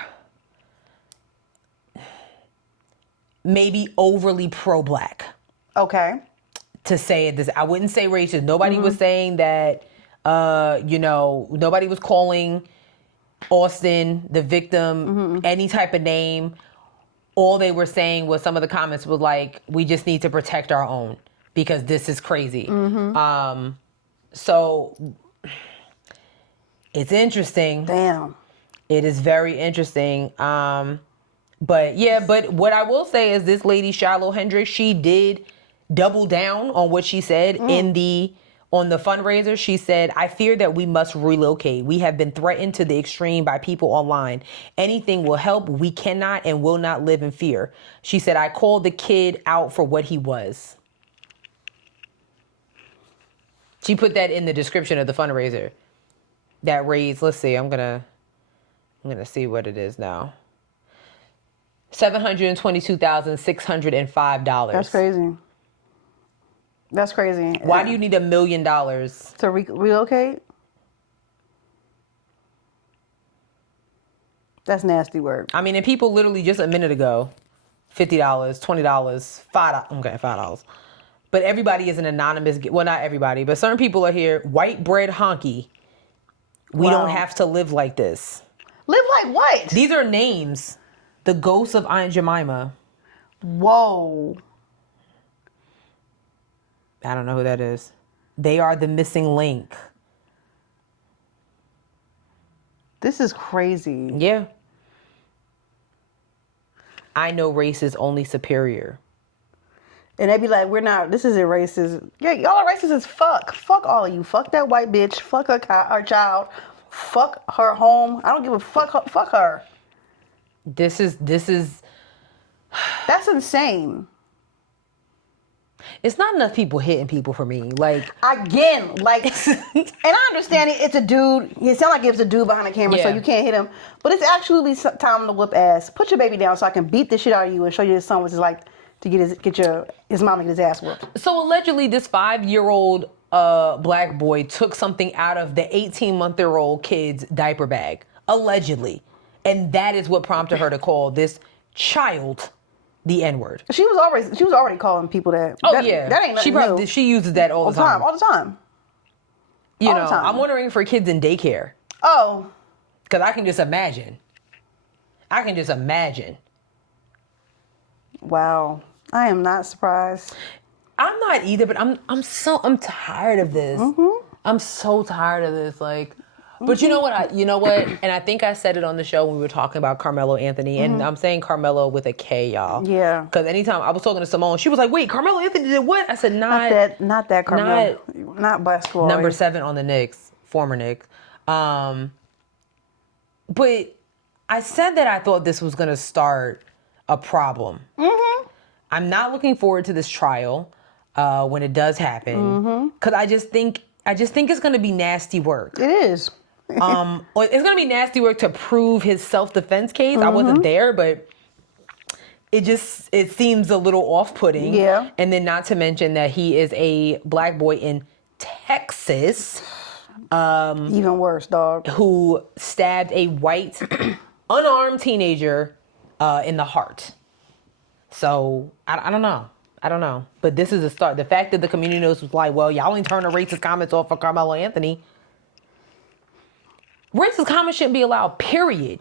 maybe overly pro-black. Okay. To say it this, I wouldn't say racist. Nobody was saying that, nobody was calling Austin, the victim, any type of name. All they were saying was, some of the comments was like, we just need to protect our own because this is crazy. So it's interesting. Damn. It is very interesting. But what I will say is this lady, Shiloh Hendricks, she did double down on what she said on the fundraiser. She said, I fear that we must relocate. We have been threatened to the extreme by people online. Anything will help. We cannot and will not live in fear. She said, I called the kid out for what he was. She put that in the description of the fundraiser. That reads, let's see, I'm gonna see what it is now. $722,605. That's crazy. That's crazy. Why do you need $1 million? To relocate? That's nasty work. I mean, and people literally just a minute ago, $50, $20, $5. Okay, $5. But everybody is an anonymous, well, not everybody, but certain people are here. White bread honky. We don't have to live like this. Live like what? These are names. The ghosts of Aunt Jemima. Whoa. I don't know who that is. They are the missing link. This is crazy. Yeah. I know race is only superior. And they be like, this isn't racist. Yeah, y'all are racist as fuck. Fuck all of you. Fuck that white bitch. Fuck her child. Fuck her home. I don't give a fuck. Fuck her. This is. That's insane. It's not enough people hitting people for me. Like, again, and I understand it's a dude. It sounds like it's a dude behind the camera, so you can't hit him. But it's actually time to whoop ass. Put your baby down so I can beat the shit out of you and show you his son what it's like to get his mom to get his ass whooped. So allegedly, this 5-year-old black boy took something out of the 18-month-old kid's diaper bag, allegedly, and that is what prompted her to call this child the N-word. She was already calling people that. Oh, that, yeah. That ain't nothing new. She uses that all the time. All the time. You all know, the time. I'm wondering for kids in daycare. Oh. Because I can just imagine. Wow. I am not surprised. I'm not either, but I'm tired of this. Mm-hmm. I'm so tired of this. Like, but you know what? And I think I said it on the show when we were talking about Carmelo Anthony, and I'm saying Carmelo with a K, y'all. Yeah. Because anytime I was talking to Simone, she was like, "Wait, Carmelo Anthony did what?" I said, "Not that Carmelo. Not basketball. Number 7 on the Knicks, former Knicks." But I said that I thought this was going to start a problem. Mm-hmm. I'm not looking forward to this trial when it does happen, because I just think it's going to be nasty work. It is. It's going to be nasty work to prove his self-defense case. I wasn't there, but it seems a little off-putting. Yeah. And then not to mention that he is a black boy in Texas. Even worse, dog. Who stabbed a white unarmed teenager in the heart. So I don't know. But this is a start. The fact that the community knows was like, well, y'all ain't turn the racist comments off for Carmelo Anthony. Racist comments shouldn't be allowed, period.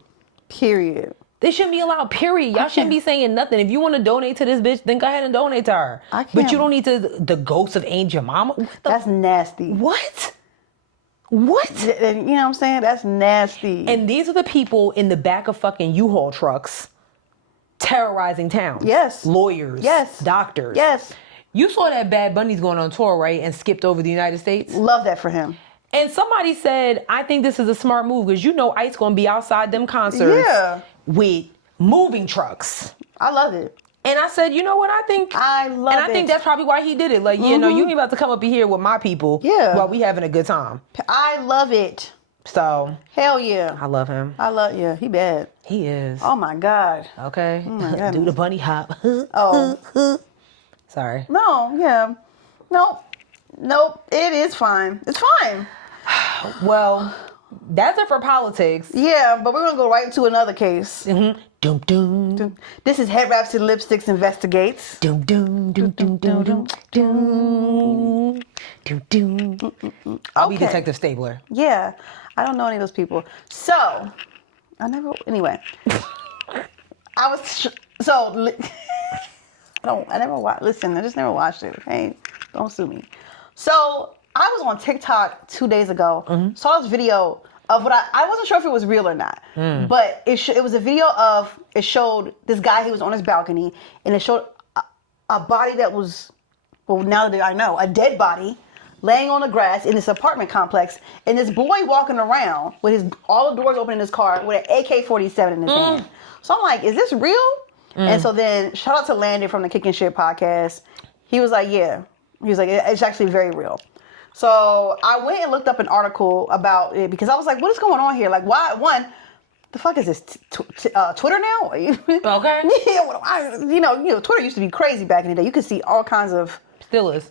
They shouldn't be allowed, period. Y'all shouldn't be saying nothing. If you want to donate to this bitch, then go ahead and donate to her. But you don't need the ghost of Angel Mama. That's nasty. What? You know what I'm saying? That's nasty. And these are the people in the back of fucking U-Haul trucks terrorizing towns. Yes. Lawyers. Yes. Doctors. Yes. You saw that Bad Bunny's going on tour, right? And skipped over the United States? Love that for him. And somebody said, I think this is a smart move because Ice going to be outside them concerts with moving trucks. I love it. And I said, you know what? I think that's probably why he did it. Like, you ain't about to come up here with my people while we having a good time. I love it. So. Hell yeah. I love him. He bad. He is. Oh my God. Okay. Oh my Do the bunny hop. Oh. Sorry. No, yeah. Nope. It is fine. It's fine. Well, that's it for politics. Yeah, but we're going to go right into another case. Mm-hmm. Doom, doom. Doom. This is Headwraps and Lipsticks Investigates. Doom, doom, doom, doom, doom, doom, doom, doom, doom. I'll be Detective Stabler. Yeah, I don't know any of those people. So, anyway. I just never watched it, okay? Don't sue me. So, I was on TikTok 2 days ago, saw this video of what I wasn't sure if it was real or not, but it was a video of, it showed this guy, he was on his balcony, and it showed a body that was, well, now that I know, a dead body laying on the grass in this apartment complex, and this boy walking around with all the doors open in his car with an AK-47 in his hand. So I'm like, is this real? And so then, shout out to Landon from the Kickin' Shit podcast. He was like, yeah. He was like, it's actually very real. So I went and looked up an article about it because I was like, what is going on here? Like, why? The fuck is this? Twitter now? Okay. Yeah, Twitter used to be crazy back in the day. You could see all kinds of. Still is.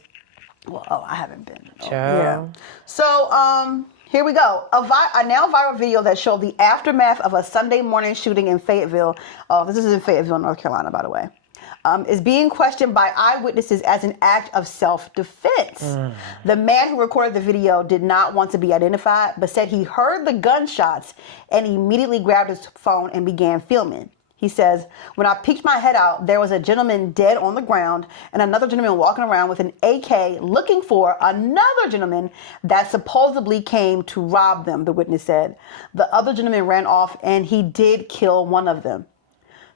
Well, I haven't been. Sure. Yeah. So, here we go. A now viral video that showed the aftermath of a Sunday morning shooting in Fayetteville. This is in Fayetteville, North Carolina, by the way. Is being questioned by eyewitnesses as an act of self-defense. The man who recorded the video did not want to be identified, but said he heard the gunshots and immediately grabbed his phone and began filming. He says, when I peeked my head out, there was a gentleman dead on the ground and another gentleman walking around with an AK looking for another gentleman that supposedly came to rob them, the witness said. The other gentleman ran off and he did kill one of them.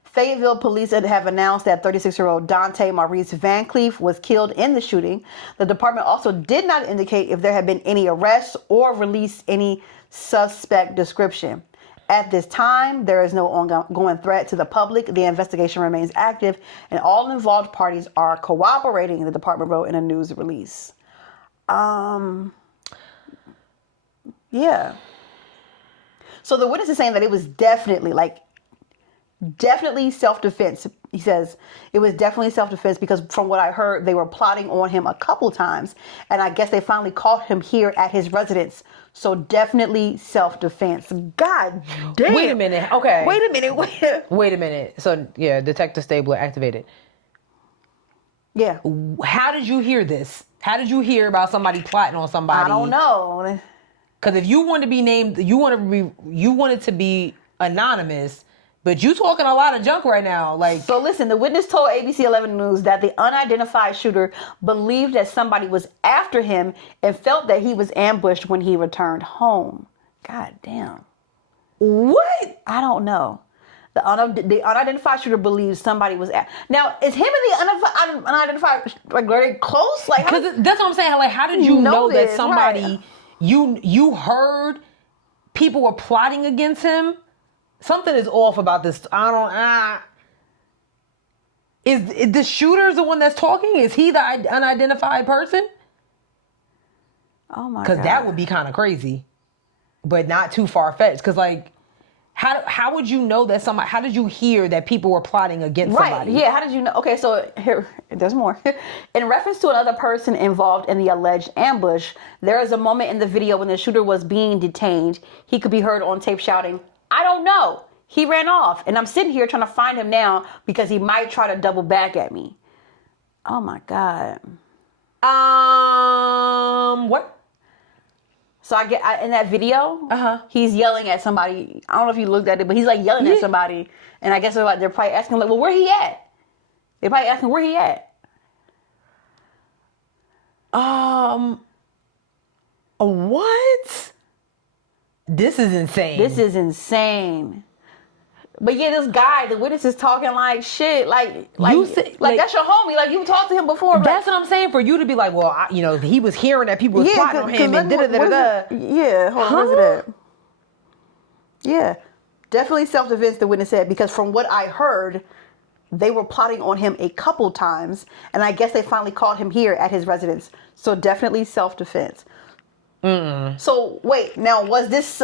Fayetteville police have announced that 36-year-old Dante Maurice Van Cleef was killed in the shooting. The department also did not indicate if there had been any arrests or released any suspect description. At this time, there is no ongoing threat to the public. The investigation remains active, and all involved parties are cooperating, the department wrote in a news release. Yeah. So the witness is saying that it was definitely self-defense, He says, it was definitely self-defense because from what I heard, they were plotting on him a couple times. And I guess they finally caught him here at his residence. So definitely self-defense. God damn. Wait a minute. Okay. Wait a minute. Wait a minute. So, yeah, Detective Stabler activated. Yeah. How did you hear this? How did you hear about somebody plotting on somebody? I don't know. Because if you want to be named, you want it to be anonymous, but you talking a lot of junk right now. Like, so listen, the witness told ABC 11 News that the unidentified shooter believed that somebody was after him and felt that he was ambushed when he returned home. God damn. what? I don't know. The unidentified shooter believes somebody was at. Now, is him and the unidentified, like, are they close? Like, Because that's what I'm saying. Like, how did you know that this, somebody right. you heard people were plotting against him? Something is off about this. Is the shooter the one that's talking? Is he the unidentified person? Oh my God. Because that would be kind of crazy, but not too far fetched. Because like, how would you know that somebody? How did you hear that people were plotting against somebody? Yeah, how did you know? Okay, so here, there's more. In reference to another person involved in the alleged ambush, there is a moment in the video when the shooter was being detained. He could be heard on tape shouting, "I don't know. He ran off." And I'm sitting here trying to find him now because he might try to double back at me. Oh my God. What? So in that video, he's yelling at somebody. I don't know if you looked at it, but he's like yelling at somebody. And I guess they're probably asking him, like, well, where he at? They're probably asking where he at. What? This is insane. This is insane. But yeah, this guy, the witness is talking like shit, like that's your homie, like you talked to him before. That's what I'm saying. For you to be like, well, he was hearing that people was plotting on him and da-da-da-da-da. Yeah, hold on, where's it at? Yeah, definitely self-defense, the witness said, because from what I heard, they were plotting on him a couple times, and I guess they finally caught him here at his residence. So definitely self-defense. So wait, now was this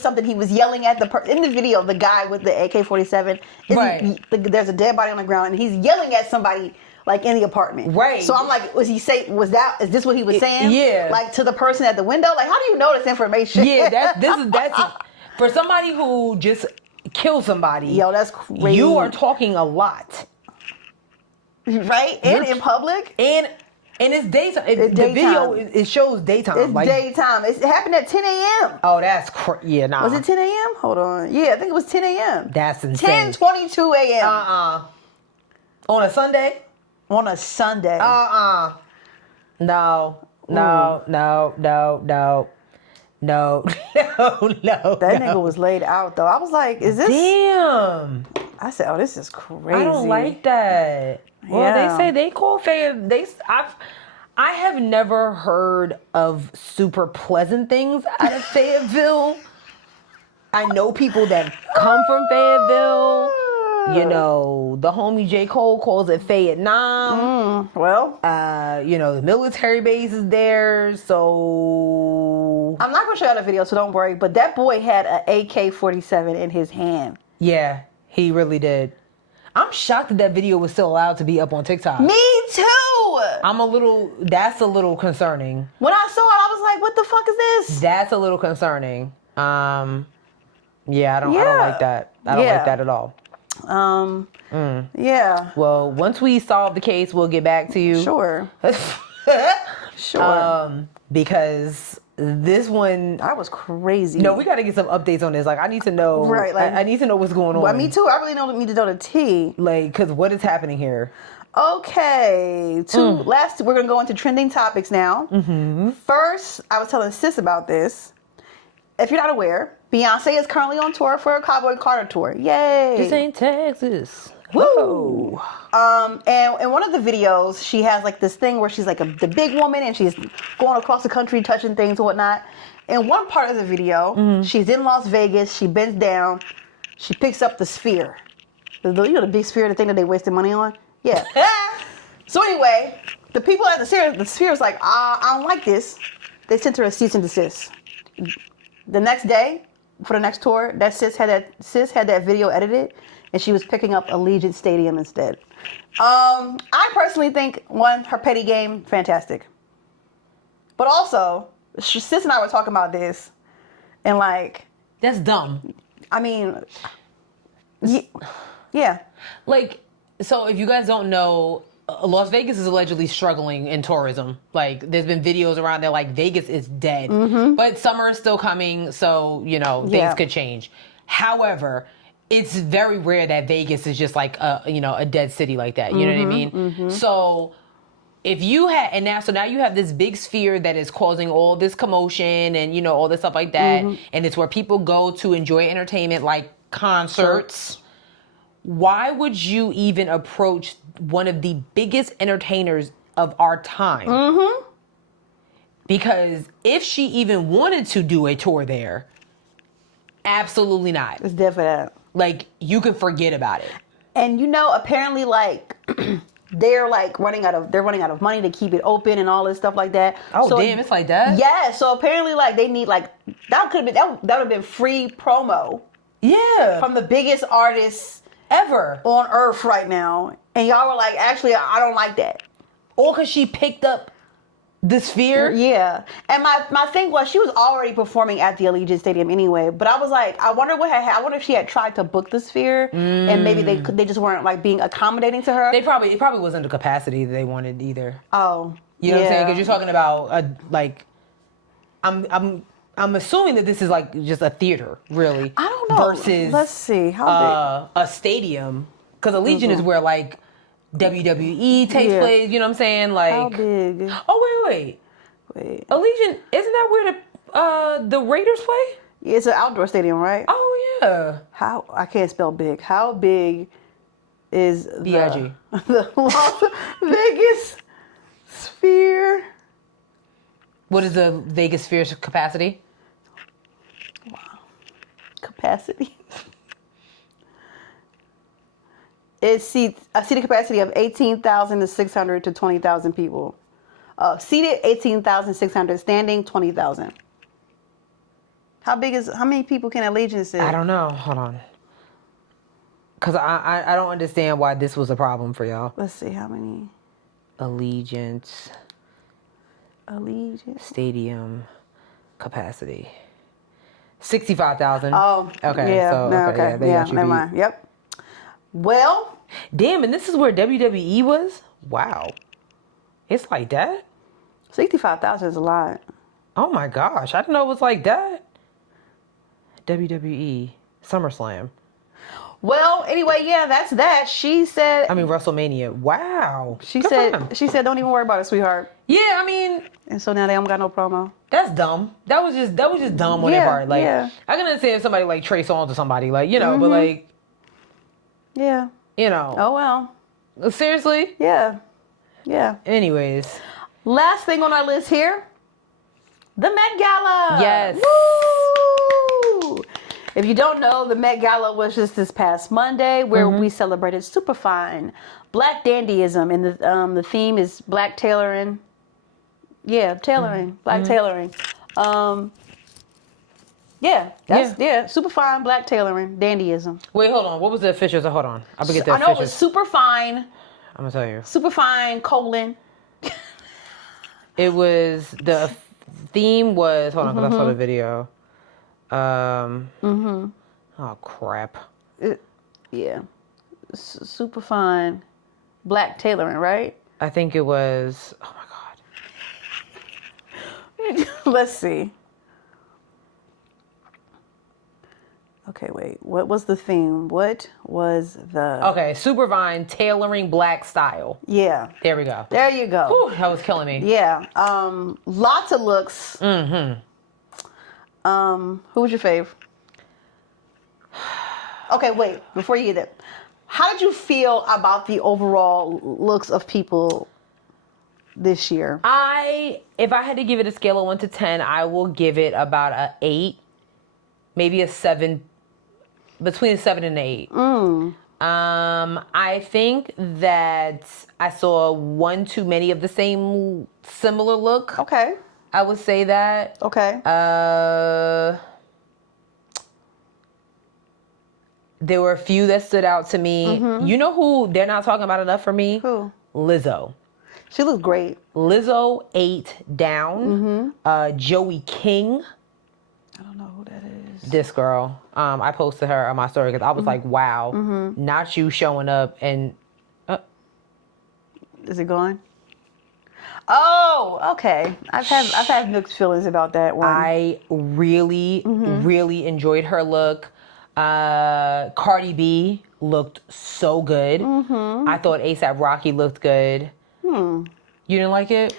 something he was yelling at in the video? The guy with the AK-47, right? There's a dead body on the ground, and he's yelling at somebody like in the apartment, right? So I'm like, is this what he was saying? Yeah, like to the person at the window. Like, how do you know this information? Yeah, that's for somebody who just killed somebody. Yo, that's crazy. You are talking a lot, right? And in public, and it's daytime. The video, it shows daytime. It's daytime. It happened at 10 a.m. Oh, that's yeah, nah. Was it 10 a.m.? Hold on. Yeah, I think it was 10 a.m. That's insane. 10:22 a.m. On a Sunday? On a Sunday. No. That nigga was laid out though. I was like, is this? Damn. I said, oh, this is crazy. I don't like that. Well, Yeah. they say they call Fayetteville. I have never heard of super pleasant things out of Fayetteville. I know people that come from Fayetteville. You know, the homie J. Cole calls it Vietnam. Well, the military base is there, so I'm not gonna show you the video, so don't worry. But that boy had an AK-47 in his hand. yeah, he really did. I'm shocked that video was still allowed to be up on TikTok. Me too. That's a little concerning. When I saw it, I was like, what the fuck is this? That's a little concerning. Yeah, I don't like that. I don't like that at all. Yeah. Well, once we solve the case, we'll get back to you. Sure. Sure. Because this one, that was crazy. No, we got to get some updates on this. Like, I need to know. Right. Like, I need to know what's going on. Well, me too. I really need to know the tea. Like, because what is happening here? Okay. We're going to go into trending topics now. Mm-hmm. First, I was telling Sis about this. If you're not aware, Beyonce is currently on tour for a Cowboy Carter tour. Yay. This ain't Texas. Woo! And in one of the videos, she has like this thing where she's like the big woman and she's going across the country touching things and whatnot. In one part of the video, she's in Las Vegas. She bends down. She picks up the sphere. The big sphere, the thing that they wasted money on? Yeah. So anyway, the people at the sphere is like, I don't like this. They sent her a cease and desist. The next day, for the next tour, Sis had that video edited, and she was picking up Allegiant Stadium instead. I personally think, one, her petty game, fantastic. But also, Sis and I were talking about this, and like... That's dumb. I mean... Yeah. Like, so if you guys don't know, Las Vegas is allegedly struggling in tourism. Like, there's been videos around there like Vegas is dead. But summer is still coming, so, you know, things could change. However, it's very rare that Vegas is just like a dead city like that. You know what I mean? So if you had, and now you have this big sphere that is causing all this commotion and, you know, all this stuff like that. And it's where people go to enjoy entertainment like concerts. Why would you even approach one of the biggest entertainers of our time? Because if she even wanted to do a tour there, absolutely not. It's definite. Like, you could forget about it. And you know, apparently, like they're running out of money to keep it open and all this stuff like that. Oh, so, damn, it's like that? Yeah, so apparently like they need that would have been free promo. Yeah. From the biggest artists ever on earth right now. And y'all were like, actually, I don't like that. Or because she picked up the Sphere? Yeah. And my thing was, she was already performing at the Allegiant Stadium anyway. But I was like, I wonder if she had tried to book the Sphere and maybe they just weren't like being accommodating to her. It probably wasn't the capacity that they wanted either. Oh. You know what I'm saying? Because you're talking about I'm assuming that this is like just a theater, really. I don't know. Versus let's see how big a stadium, because Allegiant is where like WWE takes place. You know what I'm saying? Like how big? Oh wait. Allegiant, isn't that where the Raiders play? Yeah, it's an outdoor stadium, right? Oh yeah. How I can't spell big. How big is B-I-G. the Las Vegas Sphere? What is the Vegas Sphere's capacity? Capacity. It seats a seating capacity of 18,600 to 20,000 people. Seated 18,600, standing 20,000. How many people can Allegiant sit? I don't know. Hold on. Because I don't understand why this was a problem for y'all. Let's see how many. Allegiant Stadium capacity. 65,000. Oh, okay. Yeah, So, no, okay. Yeah, they got you never beat. mind. Yep. Well. Damn, and this is where WWE was? Wow. It's like that? 65,000 is a lot. Oh my gosh. I didn't know it was like that. WWE. SummerSlam. Well, anyway, yeah, that's that. She said. I mean, WrestleMania. Wow. She Good for them. said, don't even worry about it, sweetheart. Yeah, I mean. And so now they don't got no promo. That's dumb. That was just dumb on their part. Like, I can understand if somebody like Trey Songz or somebody, like, you know, but like. Yeah. You know. Oh, well. Seriously? Yeah. Yeah. Anyways. Last thing on our list here. The Met Gala. Yes. Woo! If you don't know, the Met Gala was just this past Monday where we celebrated Superfine, Black dandyism, and the theme is Black tailoring. Yeah, tailoring, Black tailoring. Superfine, Black tailoring, dandyism. Wait, hold on. What was the officials? Hold on. I'll get the I know officials. it was Superfine. I'm gonna tell you. Superfine, colon. It was the theme was. Hold on, because I saw the video. Oh crap. Superfine, Black tailoring, right? I think it was. Oh my god. Let's see. Okay, wait. What was the theme? What was the... Okay, Superfine, tailoring Black style. Yeah. There we go. There you go. Whew, that was killing me. Yeah. Lots of looks. Who was your fave? Okay, wait. Before you get that, how did you feel about the overall looks of people this year? If I had to give it a scale of 1 to 10, I will give it about a 8, maybe a 7, between a 7 and an 8. I think that I saw one too many of the similar look. Okay. I would say that. Okay. There were a few that stood out to me. You know who they're not talking about enough for me? Who? Lizzo. She looked great. Lizzo 8 down. Joey King. I don't know who that is. This girl. I posted her on my story because I was like, wow, not you showing up and. Is it gone? Oh, okay. I've had mixed feelings about that one. I really, really enjoyed her look. Cardi B looked so good. I thought A$AP Rocky looked good. You didn't like it?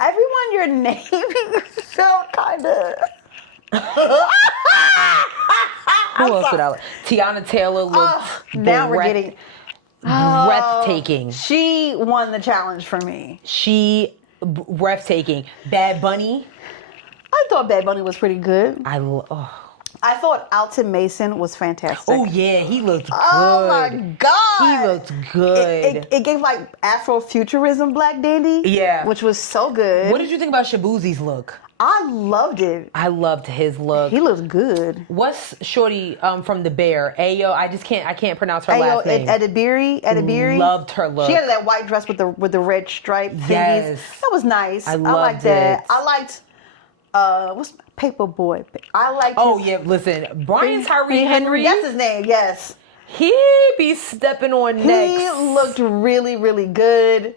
Everyone you're naming felt kind of. Who else did I like? Tiana Taylor looked Now we're getting breathtaking. She won the challenge for me. Breathtaking. Bad Bunny. I thought Bad Bunny was pretty good. I thought Alton Mason was fantastic. Oh yeah, he looked good. Oh my God. He looked good. It gave like Afrofuturism Black Dandy. Yeah. Which was so good. What did you think about Shabuzi's look? I loved it. I loved his look. He looked good. What's Shorty from The Bear? Ayo, I can't pronounce her last name. Edibiri. Loved her look. She had that white dress with the red stripe thingies. Yes. That was nice. I liked loved that. it. I liked what's Paperboy? I liked Listen, Brian Tyree Henry. That's his name, yes. He be stepping on necks. He looked really, really good.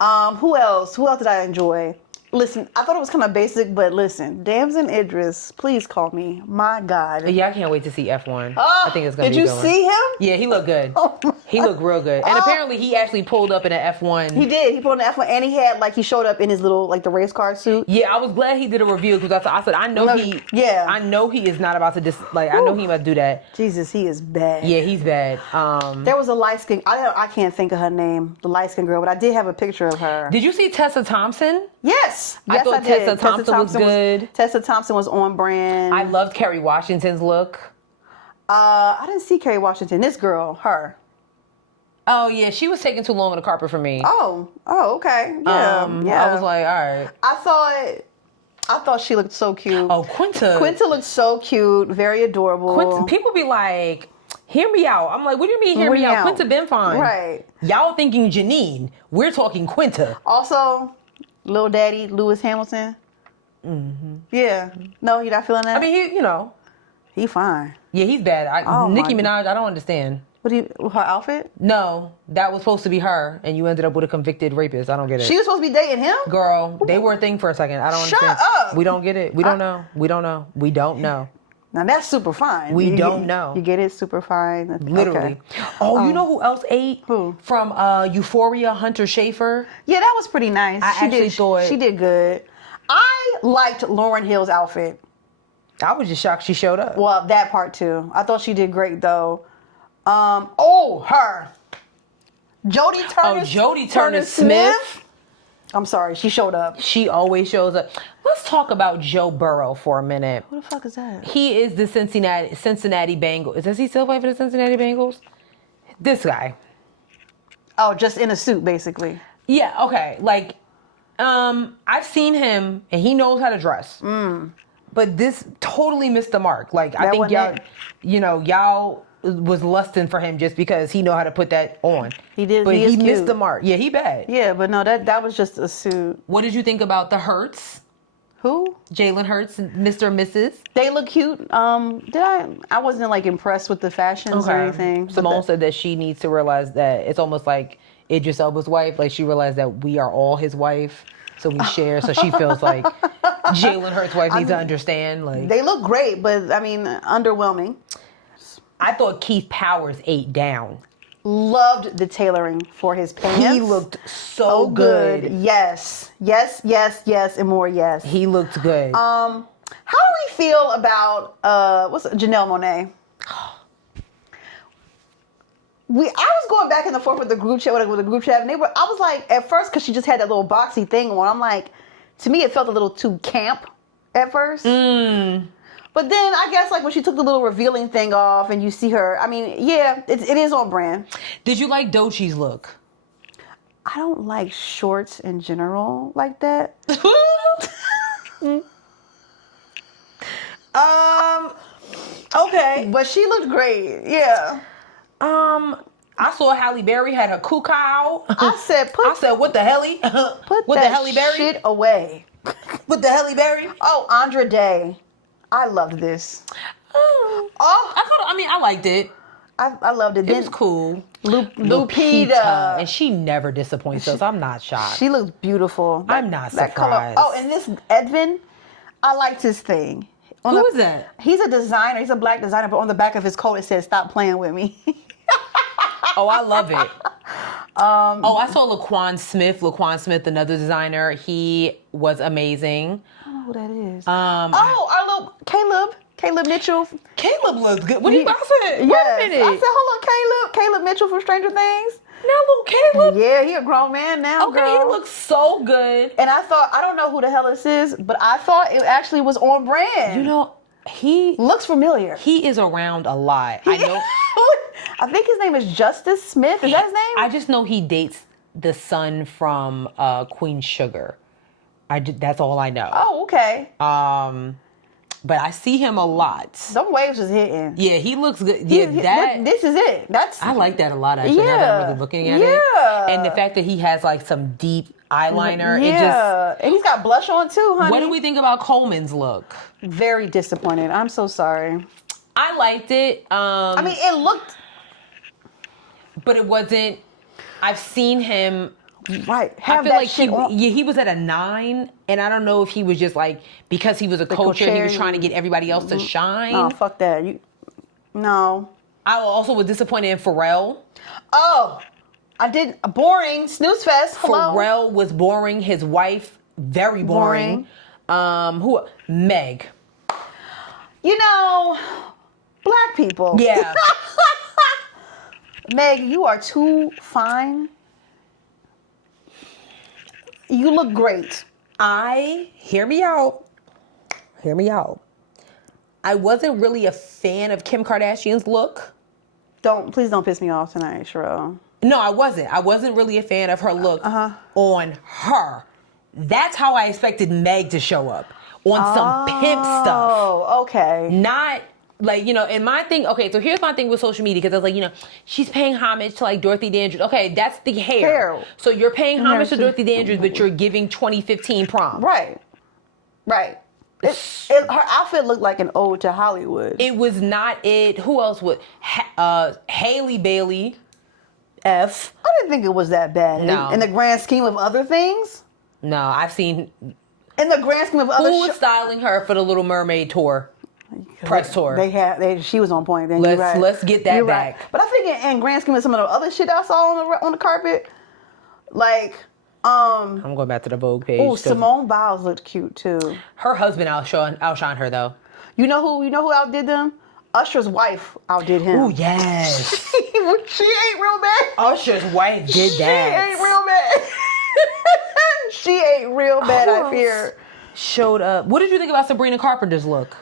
Who else? Who else did I enjoy? Listen, I thought it was kind of basic, but listen, Damson Idris, please call me. My God. Yeah, I can't wait to see F1. I think it's gonna be Did you good one. see him? Yeah, he looked good. He looked real good. And apparently he actually pulled up in an F1. He did. He pulled an F1 and he showed up in his little, like the race car suit. Yeah, I was glad he did a review because I said, I know he is not about to I know he about to do that. Jesus, he is bad. Yeah, he's bad. There was a light skin, I can't think of her name, the light skin girl, but I did have a picture of her. Did you see Tessa Thompson? Yes. I thought did. Tessa Thompson was good. Tessa Thompson was on brand. I loved Kerry Washington's look. I didn't see Kerry Washington. This girl, her. Oh yeah, she was taking too long on the carpet for me. Oh, okay. Yeah. I was like, all right. I thought she looked so cute. Oh, Quinta. Quinta looked so cute, very adorable. People be like, hear me out. I'm like, what do you mean hear me out? Quinta been fine. Right. Y'all thinking Janine. We're talking Quinta. Also, Lil Daddy, Lewis Hamilton. Yeah. No, you're not feeling that? I mean, he fine. Yeah, he's bad. Nicki Minaj, I don't understand. Her outfit? No, that was supposed to be her, and you ended up with a convicted rapist. I don't get it. She was supposed to be dating him? Girl, they were a thing for a second. I don't understand. Shut up. We don't get it. We don't know. We don't know. We don't know. Now that's super fine. We don't know. You get it? Super fine. Literally. Okay. Oh, you know who else ate? Who? From Euphoria, Hunter Schafer. Yeah, that was pretty nice. She did good. I liked Lauryn Hill's outfit. I was just shocked she showed up. Well, that part too. I thought she did great though. Her. Jodie Turner. Oh, Jodie Turner Smith. I'm sorry, she showed up. She always shows up. Let's talk about Joe Burrow for a minute. Who the fuck is that? He is the Cincinnati Bengals. Does he still play for the Cincinnati Bengals? This guy. Oh, just in a suit, basically. Yeah, okay. Like, I've seen him, and he knows how to dress. But this totally missed the mark. Like, I think y'all was lusting for him just because he know how to put that on. He did. But he missed cute. the mark. Yeah, he bad. Yeah, but no, that was just a suit. What did you think about the Hurts? Who? Jalen Hurts, Mr. and Mrs. They look cute. I wasn't like impressed with the fashions or anything. Simone said that she needs to realize that it's almost like Idris Elba's wife. Like she realized that we are all his wife, so we share. So she feels like Jalen Hurts' wife needs to understand. Like they look great, but I mean, underwhelming. I thought Keith Powers ate down. Loved the tailoring for his pants. He looked so good. Yes, and more yes. He looked good. How do we feel about Janelle Monáe? I was going back and forth with the group chat, and I was like, at first, because she just had that little boxy thing on, I'm like, to me, it felt a little too camp at first. But then I guess like when she took the little revealing thing off and you see her, I mean, yeah, it is on brand. Did you like Doechie's look? I don't like shorts in general like that. Okay, but she looked great. Yeah. I saw Halle Berry had her kuka out. I said, what the hell? Put what that the Halle Berry? shit away. What the Halle Berry? Oh, Andra Day. I loved this. I liked it. I loved it. It was cool. Lupita. And she never disappoints us. I'm not shocked. She looks beautiful. I'm not that color. surprised. Oh, and this Edvin, I liked his thing. Who is that? He's a designer. He's a black designer, but on the back of his coat it says, "Stop playing with me." Oh, I love it. I saw Laquan Smith. Laquan Smith, another designer. He was amazing. I don't know who that is. Our little Caleb Mitchell. Caleb looks good. What do you about to say? Yes. Wait a minute. I said, hold on, Caleb Mitchell from Stranger Things. Now, little Caleb. Yeah, he a grown man now. Okay, girl. he looks so good. And I thought, I don't know who the hell this is, but I thought it actually was on brand. You know, he looks familiar. He is around a lot. I know. I think his name is Justice Smith. Is that his name? I just know he dates the son from Queen Sugar. That's all I know. Oh, okay. But I see him a lot. Some waves was hitting. Yeah, he looks good. Yeah, this is it. I like that a lot, actually. Yeah. Now that I'm really looking at it. And the fact that he has like some deep eyeliner. Yeah. And he's got blush on too, honey. What do we think about Coleman's look? Very disappointed. I'm so sorry. I liked it. I mean, it looked... But it wasn't... I've seen him... Right. I feel like he was at a 9, and I don't know if he was just like, because he was a co-chair, he was trying to get everybody else to shine. No, fuck that. No. I also was disappointed in Pharrell. Oh, I did. Boring. Snooze fest. Hello. Pharrell was boring. His wife, very boring. Who? Meg. You know, black people. Yeah. Meg, you are too fine. You look great. Hear me out. I wasn't really a fan of Kim Kardashian's look. Please don't piss me off tonight, Sherelle. No, I wasn't. I wasn't really a fan of her look on her. That's how I expected Meg to show up. On some pimp stuff. Oh, okay. Not like, and my thing, okay, so here's my thing with social media, because I was like, she's paying homage to like Dorothy Dandridge. Okay, that's the hair. So you're paying homage to Dorothy Dandridge, but you're giving 2015 prom. Right. Her outfit looked like an ode to Hollywood. It was not it. Who else would? Haley Bailey. F. I didn't think it was that bad. No. In the grand scheme of other things? No, I've seen... In the grand scheme of other... Who was styling her for the Little Mermaid tour? Press tour. She was on point. Then let's get that back. Right. But I think in grand scheme of some of the other shit I saw on the carpet, like... I'm going back to the Vogue page. Oh, Simone Biles looked cute too. Her husband outshone her though. You know who outdid them? Usher's wife outdid him. Oh yes. She ain't real bad. Usher's wife did that. She ain't real bad. She ain't real bad, I fear. Showed up. What did you think about Sabrina Carpenter's look?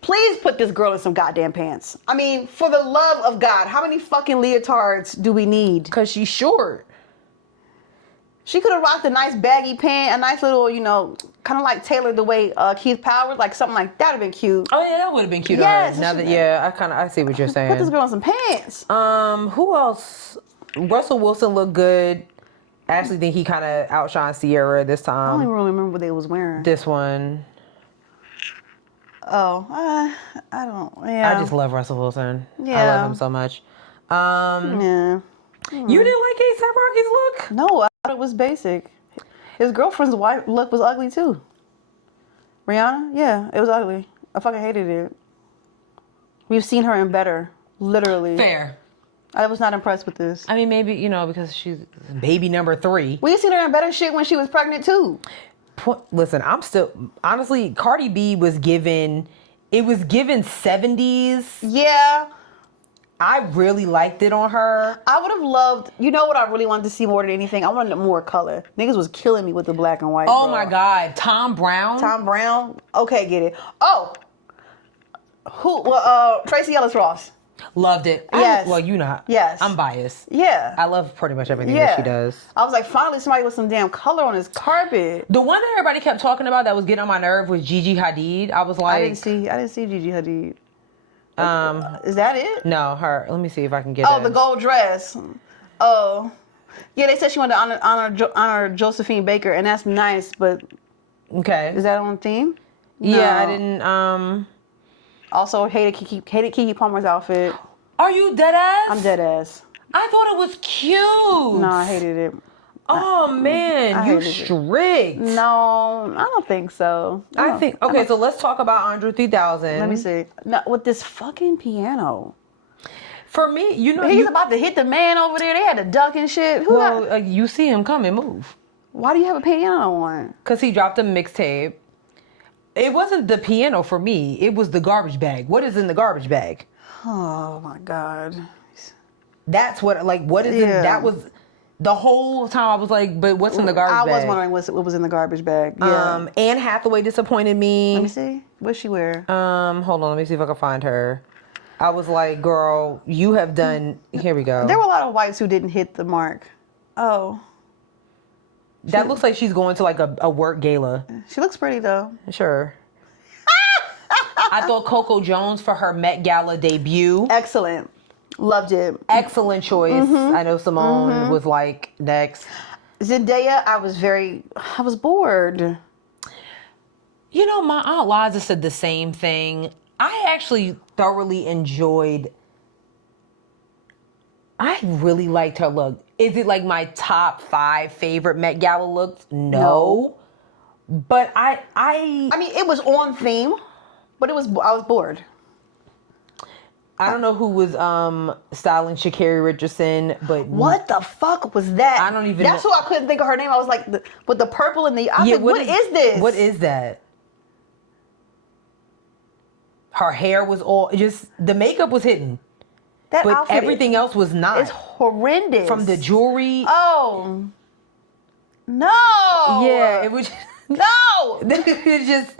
Please put this girl in some goddamn pants. I mean, for the love of God, how many fucking leotards do we need? Because she's short. She could have rocked a nice baggy pant, a nice little, kind of like tailored the way Keith Powers, like something like that would have been cute. Oh yeah, that would have been cute. Yes, I see what you're saying. Put this girl in some pants. Who else? Russell Wilson looked good. I actually think he kind of outshined Sierra this time. I don't even really remember what they was wearing. This one. Oh, I don't. Yeah. I just love Russell Wilson. Yeah. I love him so much. Yeah. You didn't like A$AP Rocky's look? No, I thought it was basic. His girlfriend's wife look was ugly too. Rihanna? Yeah, it was ugly. I fucking hated it. We've seen her in better, literally. Fair. I was not impressed with this. I mean, maybe, because she's baby number 3. We've seen her in better shit when she was pregnant too. Listen, honestly, Cardi B was given 70s. Yeah. I really liked it on her. I would have loved, what I really wanted to see more than anything? I wanted more color. Niggas was killing me with the black and white. Oh bro. my God. Tom Brown? Okay, get it. Oh. Tracy Ellis Ross. Loved it. Yes. Yes. I'm biased. Yeah. I love pretty much everything that she does. I was like, finally somebody with some damn color on his carpet. The one that everybody kept talking about that was getting on my nerve was Gigi Hadid. I was like... I didn't see Gigi Hadid. Is that it? No, her. Let me see if I can get it. Oh, the gold dress. Oh. Yeah, they said she wanted to honor Josephine Baker, and that's nice, but okay. is that on theme? Yeah, I No. didn't. Also, hated Keke Palmer's outfit. Are you dead ass? I'm dead ass. I thought it was cute. No, I hated it. Oh man, I you hated it. strict. No, I don't think so. I think okay. So let's talk about Andre 3000. Let me see. No, with this fucking piano. For me, you know, He's about to hit the man over there. They had to duck and shit. well, you see him come and move. Why do you have a piano on? Cause he dropped a mixtape. It wasn't the piano for me. It was the garbage bag. What is in the garbage bag? Oh my God. That's what. Like, what is in? That was the whole time. I was like, but what's in the garbage bag? I was wondering what was in the garbage bag. Yeah. Anne Hathaway disappointed me. Let me see. What's she wear? Hold on. Let me see if I can find her. I was like, girl, you have done. Here we go. There were a lot of whites who didn't hit the mark. Oh. That looks like she's going to like a work gala. She looks pretty though. Sure. I thought Coco Jones for her Met Gala debut. Excellent. Loved it. Excellent choice. I know Simone was like next. Zendaya, I was bored. You know, my Aunt Liza said the same thing. I actually thoroughly enjoyed. I really liked her look. Is it like my top 5 favorite Met Gala looks? No. But I mean, it was on theme, but I was bored. I don't know who was styling Sha'Carri Richardson, but what the fuck was that? I don't even That's know. who I couldn't think of her name. I was like, with the purple and the. I was like, what is this? What is that? Her hair was all just the makeup was hidden, that but outfit everything else was not. It's horrendous. From the jewelry. Oh no! Yeah, it was. No! It's just.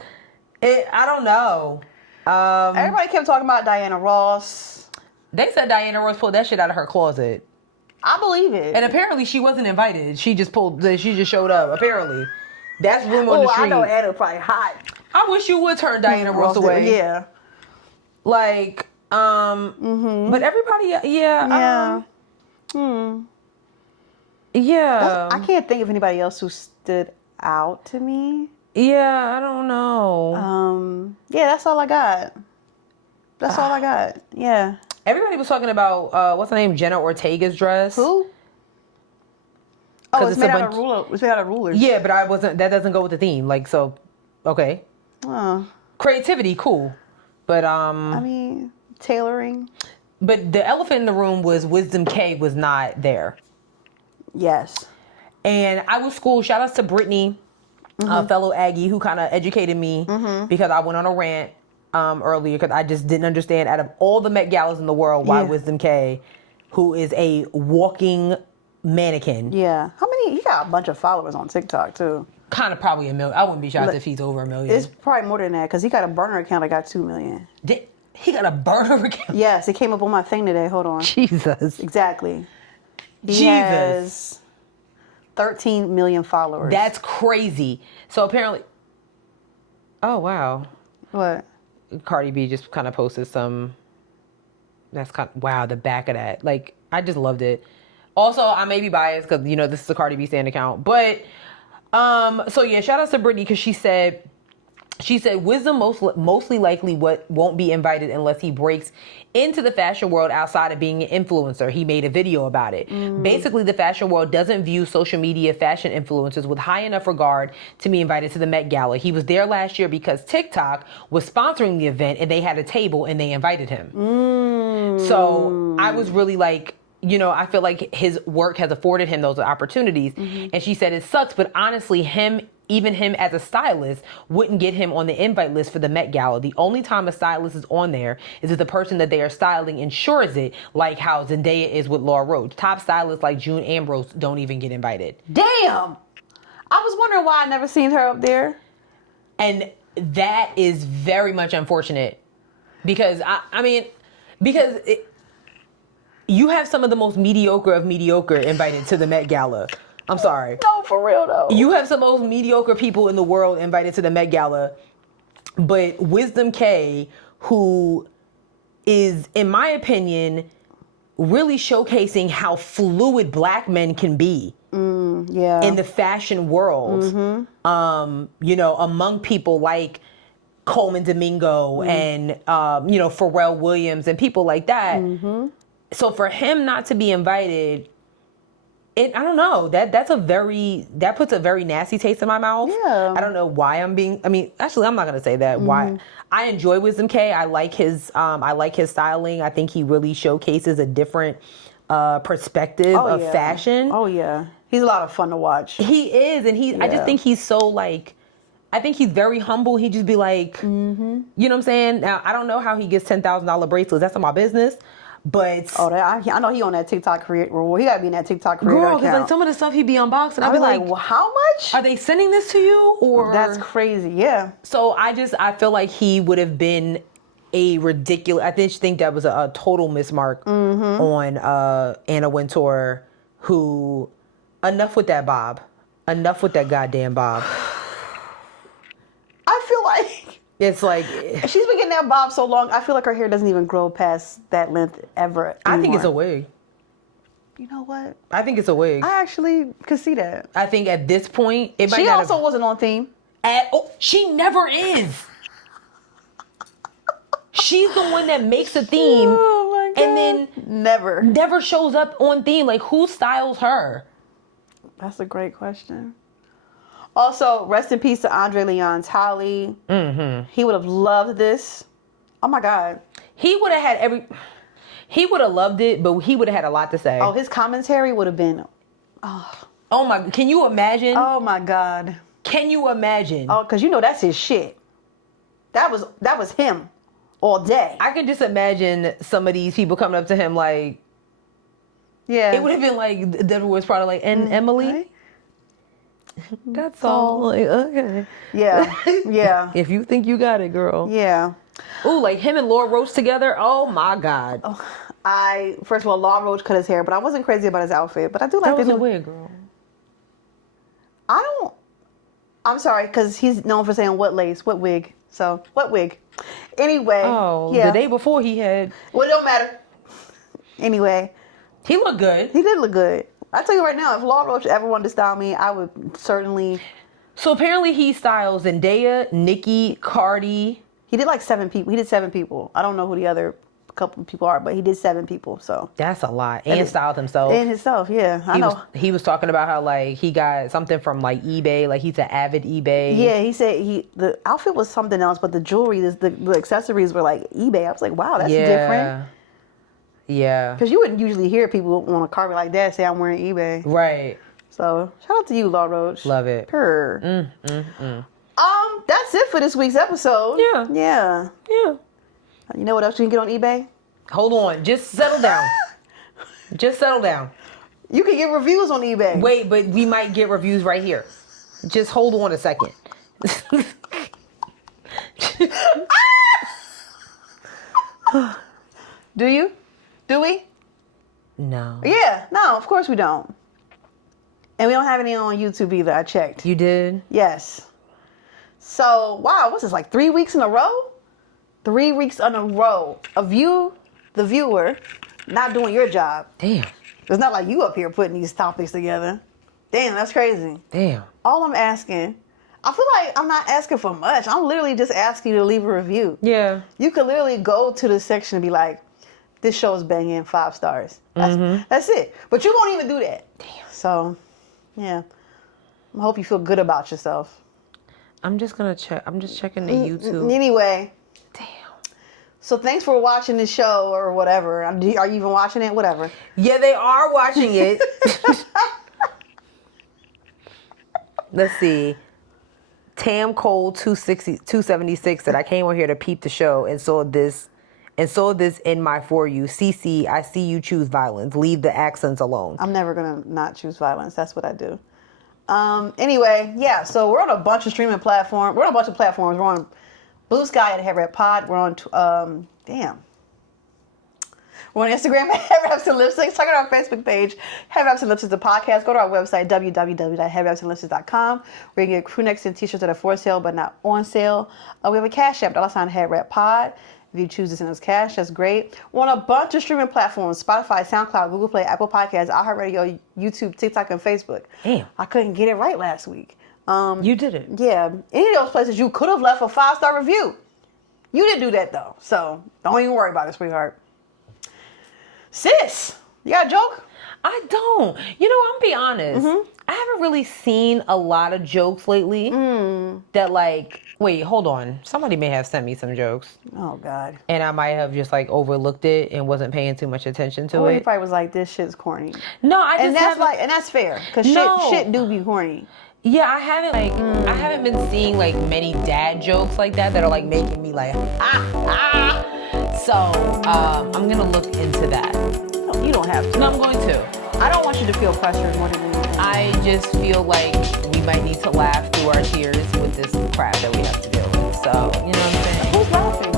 I don't know. Everybody kept talking about Diana Ross. They said Diana Ross pulled that shit out of her closet, I believe it. and apparently she wasn't invited. She just showed up. Apparently, that's rumor on the street. I know Anna probably hot. I wish you would turn Diana Ross away. Yeah. Like, but everybody, yeah. I can't think of anybody else who stood out to me. Yeah, I don't know. Yeah, that's all I got. Yeah. Everybody was talking about what's her name, Jenna Ortega's dress. Who? Oh, it's it's made a out of ruler. It's made out of rulers. Yeah, but I wasn't. That doesn't go with the theme. Like, so, okay. Oh. Creativity, cool, but I mean, tailoring. But the elephant in the room was Wisdom K was not there. Yes. And I was school. Shout outs to Brittany, a fellow Aggie, who kind of educated me because I went on a rant earlier because I just didn't understand out of all the Met Galas in the world why Wisdom K, who is a walking mannequin. Yeah. How many? He got a bunch of followers on TikTok too. Kind of probably 1 million. I wouldn't be shocked if he's over 1 million. It's probably more than that because he got a burner account that got 2 million. He got a burner account? Yes, it came up on my thing today. Hold on. Jesus. Exactly. He Jesus. has 13 million followers. That's crazy. So apparently, oh wow. What? Cardi B just kind of posted some. That's kind of, wow, the back of that. Like, I just loved it. Also, I may be biased because, you know, this is a Cardi B stand account. But, so yeah, shout out to Brittany because she said Wisdom mostly likely won't be invited unless he breaks into the fashion world outside of being an influencer. He made a video about it. Basically, the fashion world doesn't view social media fashion influencers with high enough regard to be invited to the Met Gala. He was there last year because TikTok was sponsoring the event and they had a table and they invited him. So I was really like, you know, I feel like his work has afforded him those opportunities. And she said it sucks, but honestly, even him as a stylist wouldn't get him on the invite list for the Met Gala. The only time a stylist is on there is if the person that they are styling ensures it, like how Zendaya is with Laura Roach. Top stylists like June Ambrose don't even get invited. Damn! I was wondering why I never seen her up there. And that is very much unfortunate because, you have some of the most mediocre of mediocre invited to the Met Gala. I'm sorry. No, for real though. You have some of the most mediocre people in the world invited to the Met Gala, but Wisdom K, who is, in my opinion, really showcasing how fluid black men can be. Yeah. In the fashion world, you know, among people like Coleman Domingo and, you know, Pharrell Williams and people like that. So for him not to be invited, I don't know, that puts a very nasty taste in my mouth. Yeah. I don't know why actually I'm not going to say that. Why? I enjoy Wisdom K. I like his styling. I think he really showcases a different perspective of fashion. Oh yeah. He's a lot of fun to watch. He is, and I just think he's so like, I think he's very humble. He just be like, you know what I'm saying? Now, I don't know how he gets $10,000 bracelets. That's not my business. But I know he on that TikTok creator. Well, he gotta be in that TikTok creator girl, because account. like some of the stuff he be unboxing, I be like, well, how much? are they sending this to you? Or That's crazy. Yeah. So I feel like he would have been a ridiculous. I just think that was a total mismark on Anna Wintour, who. Enough with that bob. Enough with that goddamn bob. I feel like it's like she's been getting that bob so long. I feel like her hair doesn't even grow past that length ever anymore. I think it's a wig. You know what? I think it's a wig. I actually could see that. I think at this point, it might she not also have, wasn't on theme. She never is. She's the one that makes a theme, Oh my God. and then never shows up on theme. Like, who styles her? That's a great question. Also, rest in peace to Andre Leon Talley. He would have loved this. Oh my God. He would have had he would have loved it, but he would have had a lot to say. Oh, his commentary would have been. Oh my! Can you imagine? Oh my God. Can you imagine? Oh, because you know that's his shit. That was him all day. I can just imagine some of these people coming up to him like. Yeah. It would have been like, Deborah was probably like, and Emily? Right? That's all. Like, okay. Yeah. Yeah. If you think you got it, girl. Yeah. Ooh, like him and Laura Roach together? Oh my God. First of all, Law Roach cut his hair, but I wasn't crazy about his outfit. But I do like that was a wig, girl. I'm sorry, because he's known for saying what lace, what wig. So, what wig? Anyway. Oh, yeah. the day before he had. Well, it don't matter. Anyway. He looked good. He did look good. I tell you right now, if Law Roach ever wanted to style me, I would certainly. So apparently he styles Zendaya, Nicki, Cardi. He did like 7 people. He did 7 people. I don't know who the other couple people are, but he did 7 people. So that's a lot. And styled himself. And himself, yeah. I know. He was talking about how like he got something from like eBay, like he's an avid eBay. Yeah, he said the outfit was something else, but the jewelry, the accessories were like eBay. I was like, wow, that's different. Yeah. Because you wouldn't usually hear people on a carpet like that say I'm wearing eBay. Right. So shout out to you, Law Roach. Love it. Purr. That's it for this week's episode. Yeah. Yeah. Yeah. You know what else you can get on eBay? Hold on. Just settle down. Just settle down. You can get reviews on eBay. Wait, but we might get reviews right here. Just hold on a second. Do you? Do we? No. Yeah. No, of course we don't. And we don't have any on YouTube either. I checked. You did? Yes. So, wow, what's this, like 3 weeks in a row? 3 weeks in a row of you, the viewer, not doing your job. Damn. It's not like you up here putting these topics together. Damn, that's crazy. Damn. All I'm asking, I feel like I'm not asking for much. I'm literally just asking you to leave a review. Yeah. You could literally go to the section and be like, this show is banging, 5 stars. That's it. But you won't even do that. Damn. So, yeah. I hope you feel good about yourself. I'm just going to check. I'm just checking the YouTube. Anyway. Damn. So thanks for watching this show or whatever. Are you even watching it? Whatever. Yeah, they are watching it. Let's see. Tam Cole 276 said, I came over here to peep the show and saw this in my For You. CC, I see you choose violence. Leave the accents alone. I'm never going to not choose violence. That's what I do. Anyway, yeah, so we're on a bunch of streaming platforms. We're on a bunch of platforms. We're on Bluesky at Headwrappod. We're on, we're on Instagram at Headwraps and Lipsticks. Check out our Facebook page, Headwraps and Lipsticks, the podcast. Go to our website, www.headwrapsandlipsticks.com, where you can get crew necks and t-shirts that are for sale but not on sale. We have a Cashapp, $Headwrappod. If you choose to send us cash, that's great. We're on a bunch of streaming platforms: Spotify, SoundCloud, Google Play, Apple Podcasts, iHeartRadio, YouTube, TikTok, and Facebook. Damn. I couldn't get it right last week. You did it. Yeah, any of those places you could have left a 5-star review. You didn't do that though, so don't even worry about it, sweetheart. Sis, you got a joke? I don't. You know, I'm be honest. I haven't really seen a lot of jokes lately that like, wait, hold on. Somebody may have sent me some jokes. Oh God. And I might have just like overlooked it and wasn't paying too much attention to Or it. you probably was like, this shit's corny. No, I just And that's haven't- like, and that's fair, because No. shit do be corny. Yeah, I haven't like I haven't been seeing like many dad jokes like that are like making me like So I'm gonna look into that. You don't have to. No, I'm going to. I don't want you to feel pressured more than anything. I just feel like we might need to laugh through our tears with this crap that we have to deal with. So, you know what I'm saying? Who's laughing?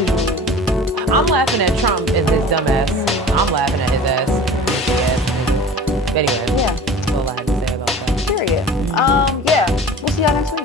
Usually. I'm laughing at Trump and his dumb ass. I'm laughing at his ass. But anyway, Yeah. that's all I have to say about that. Period. Yeah. We'll see y'all next week.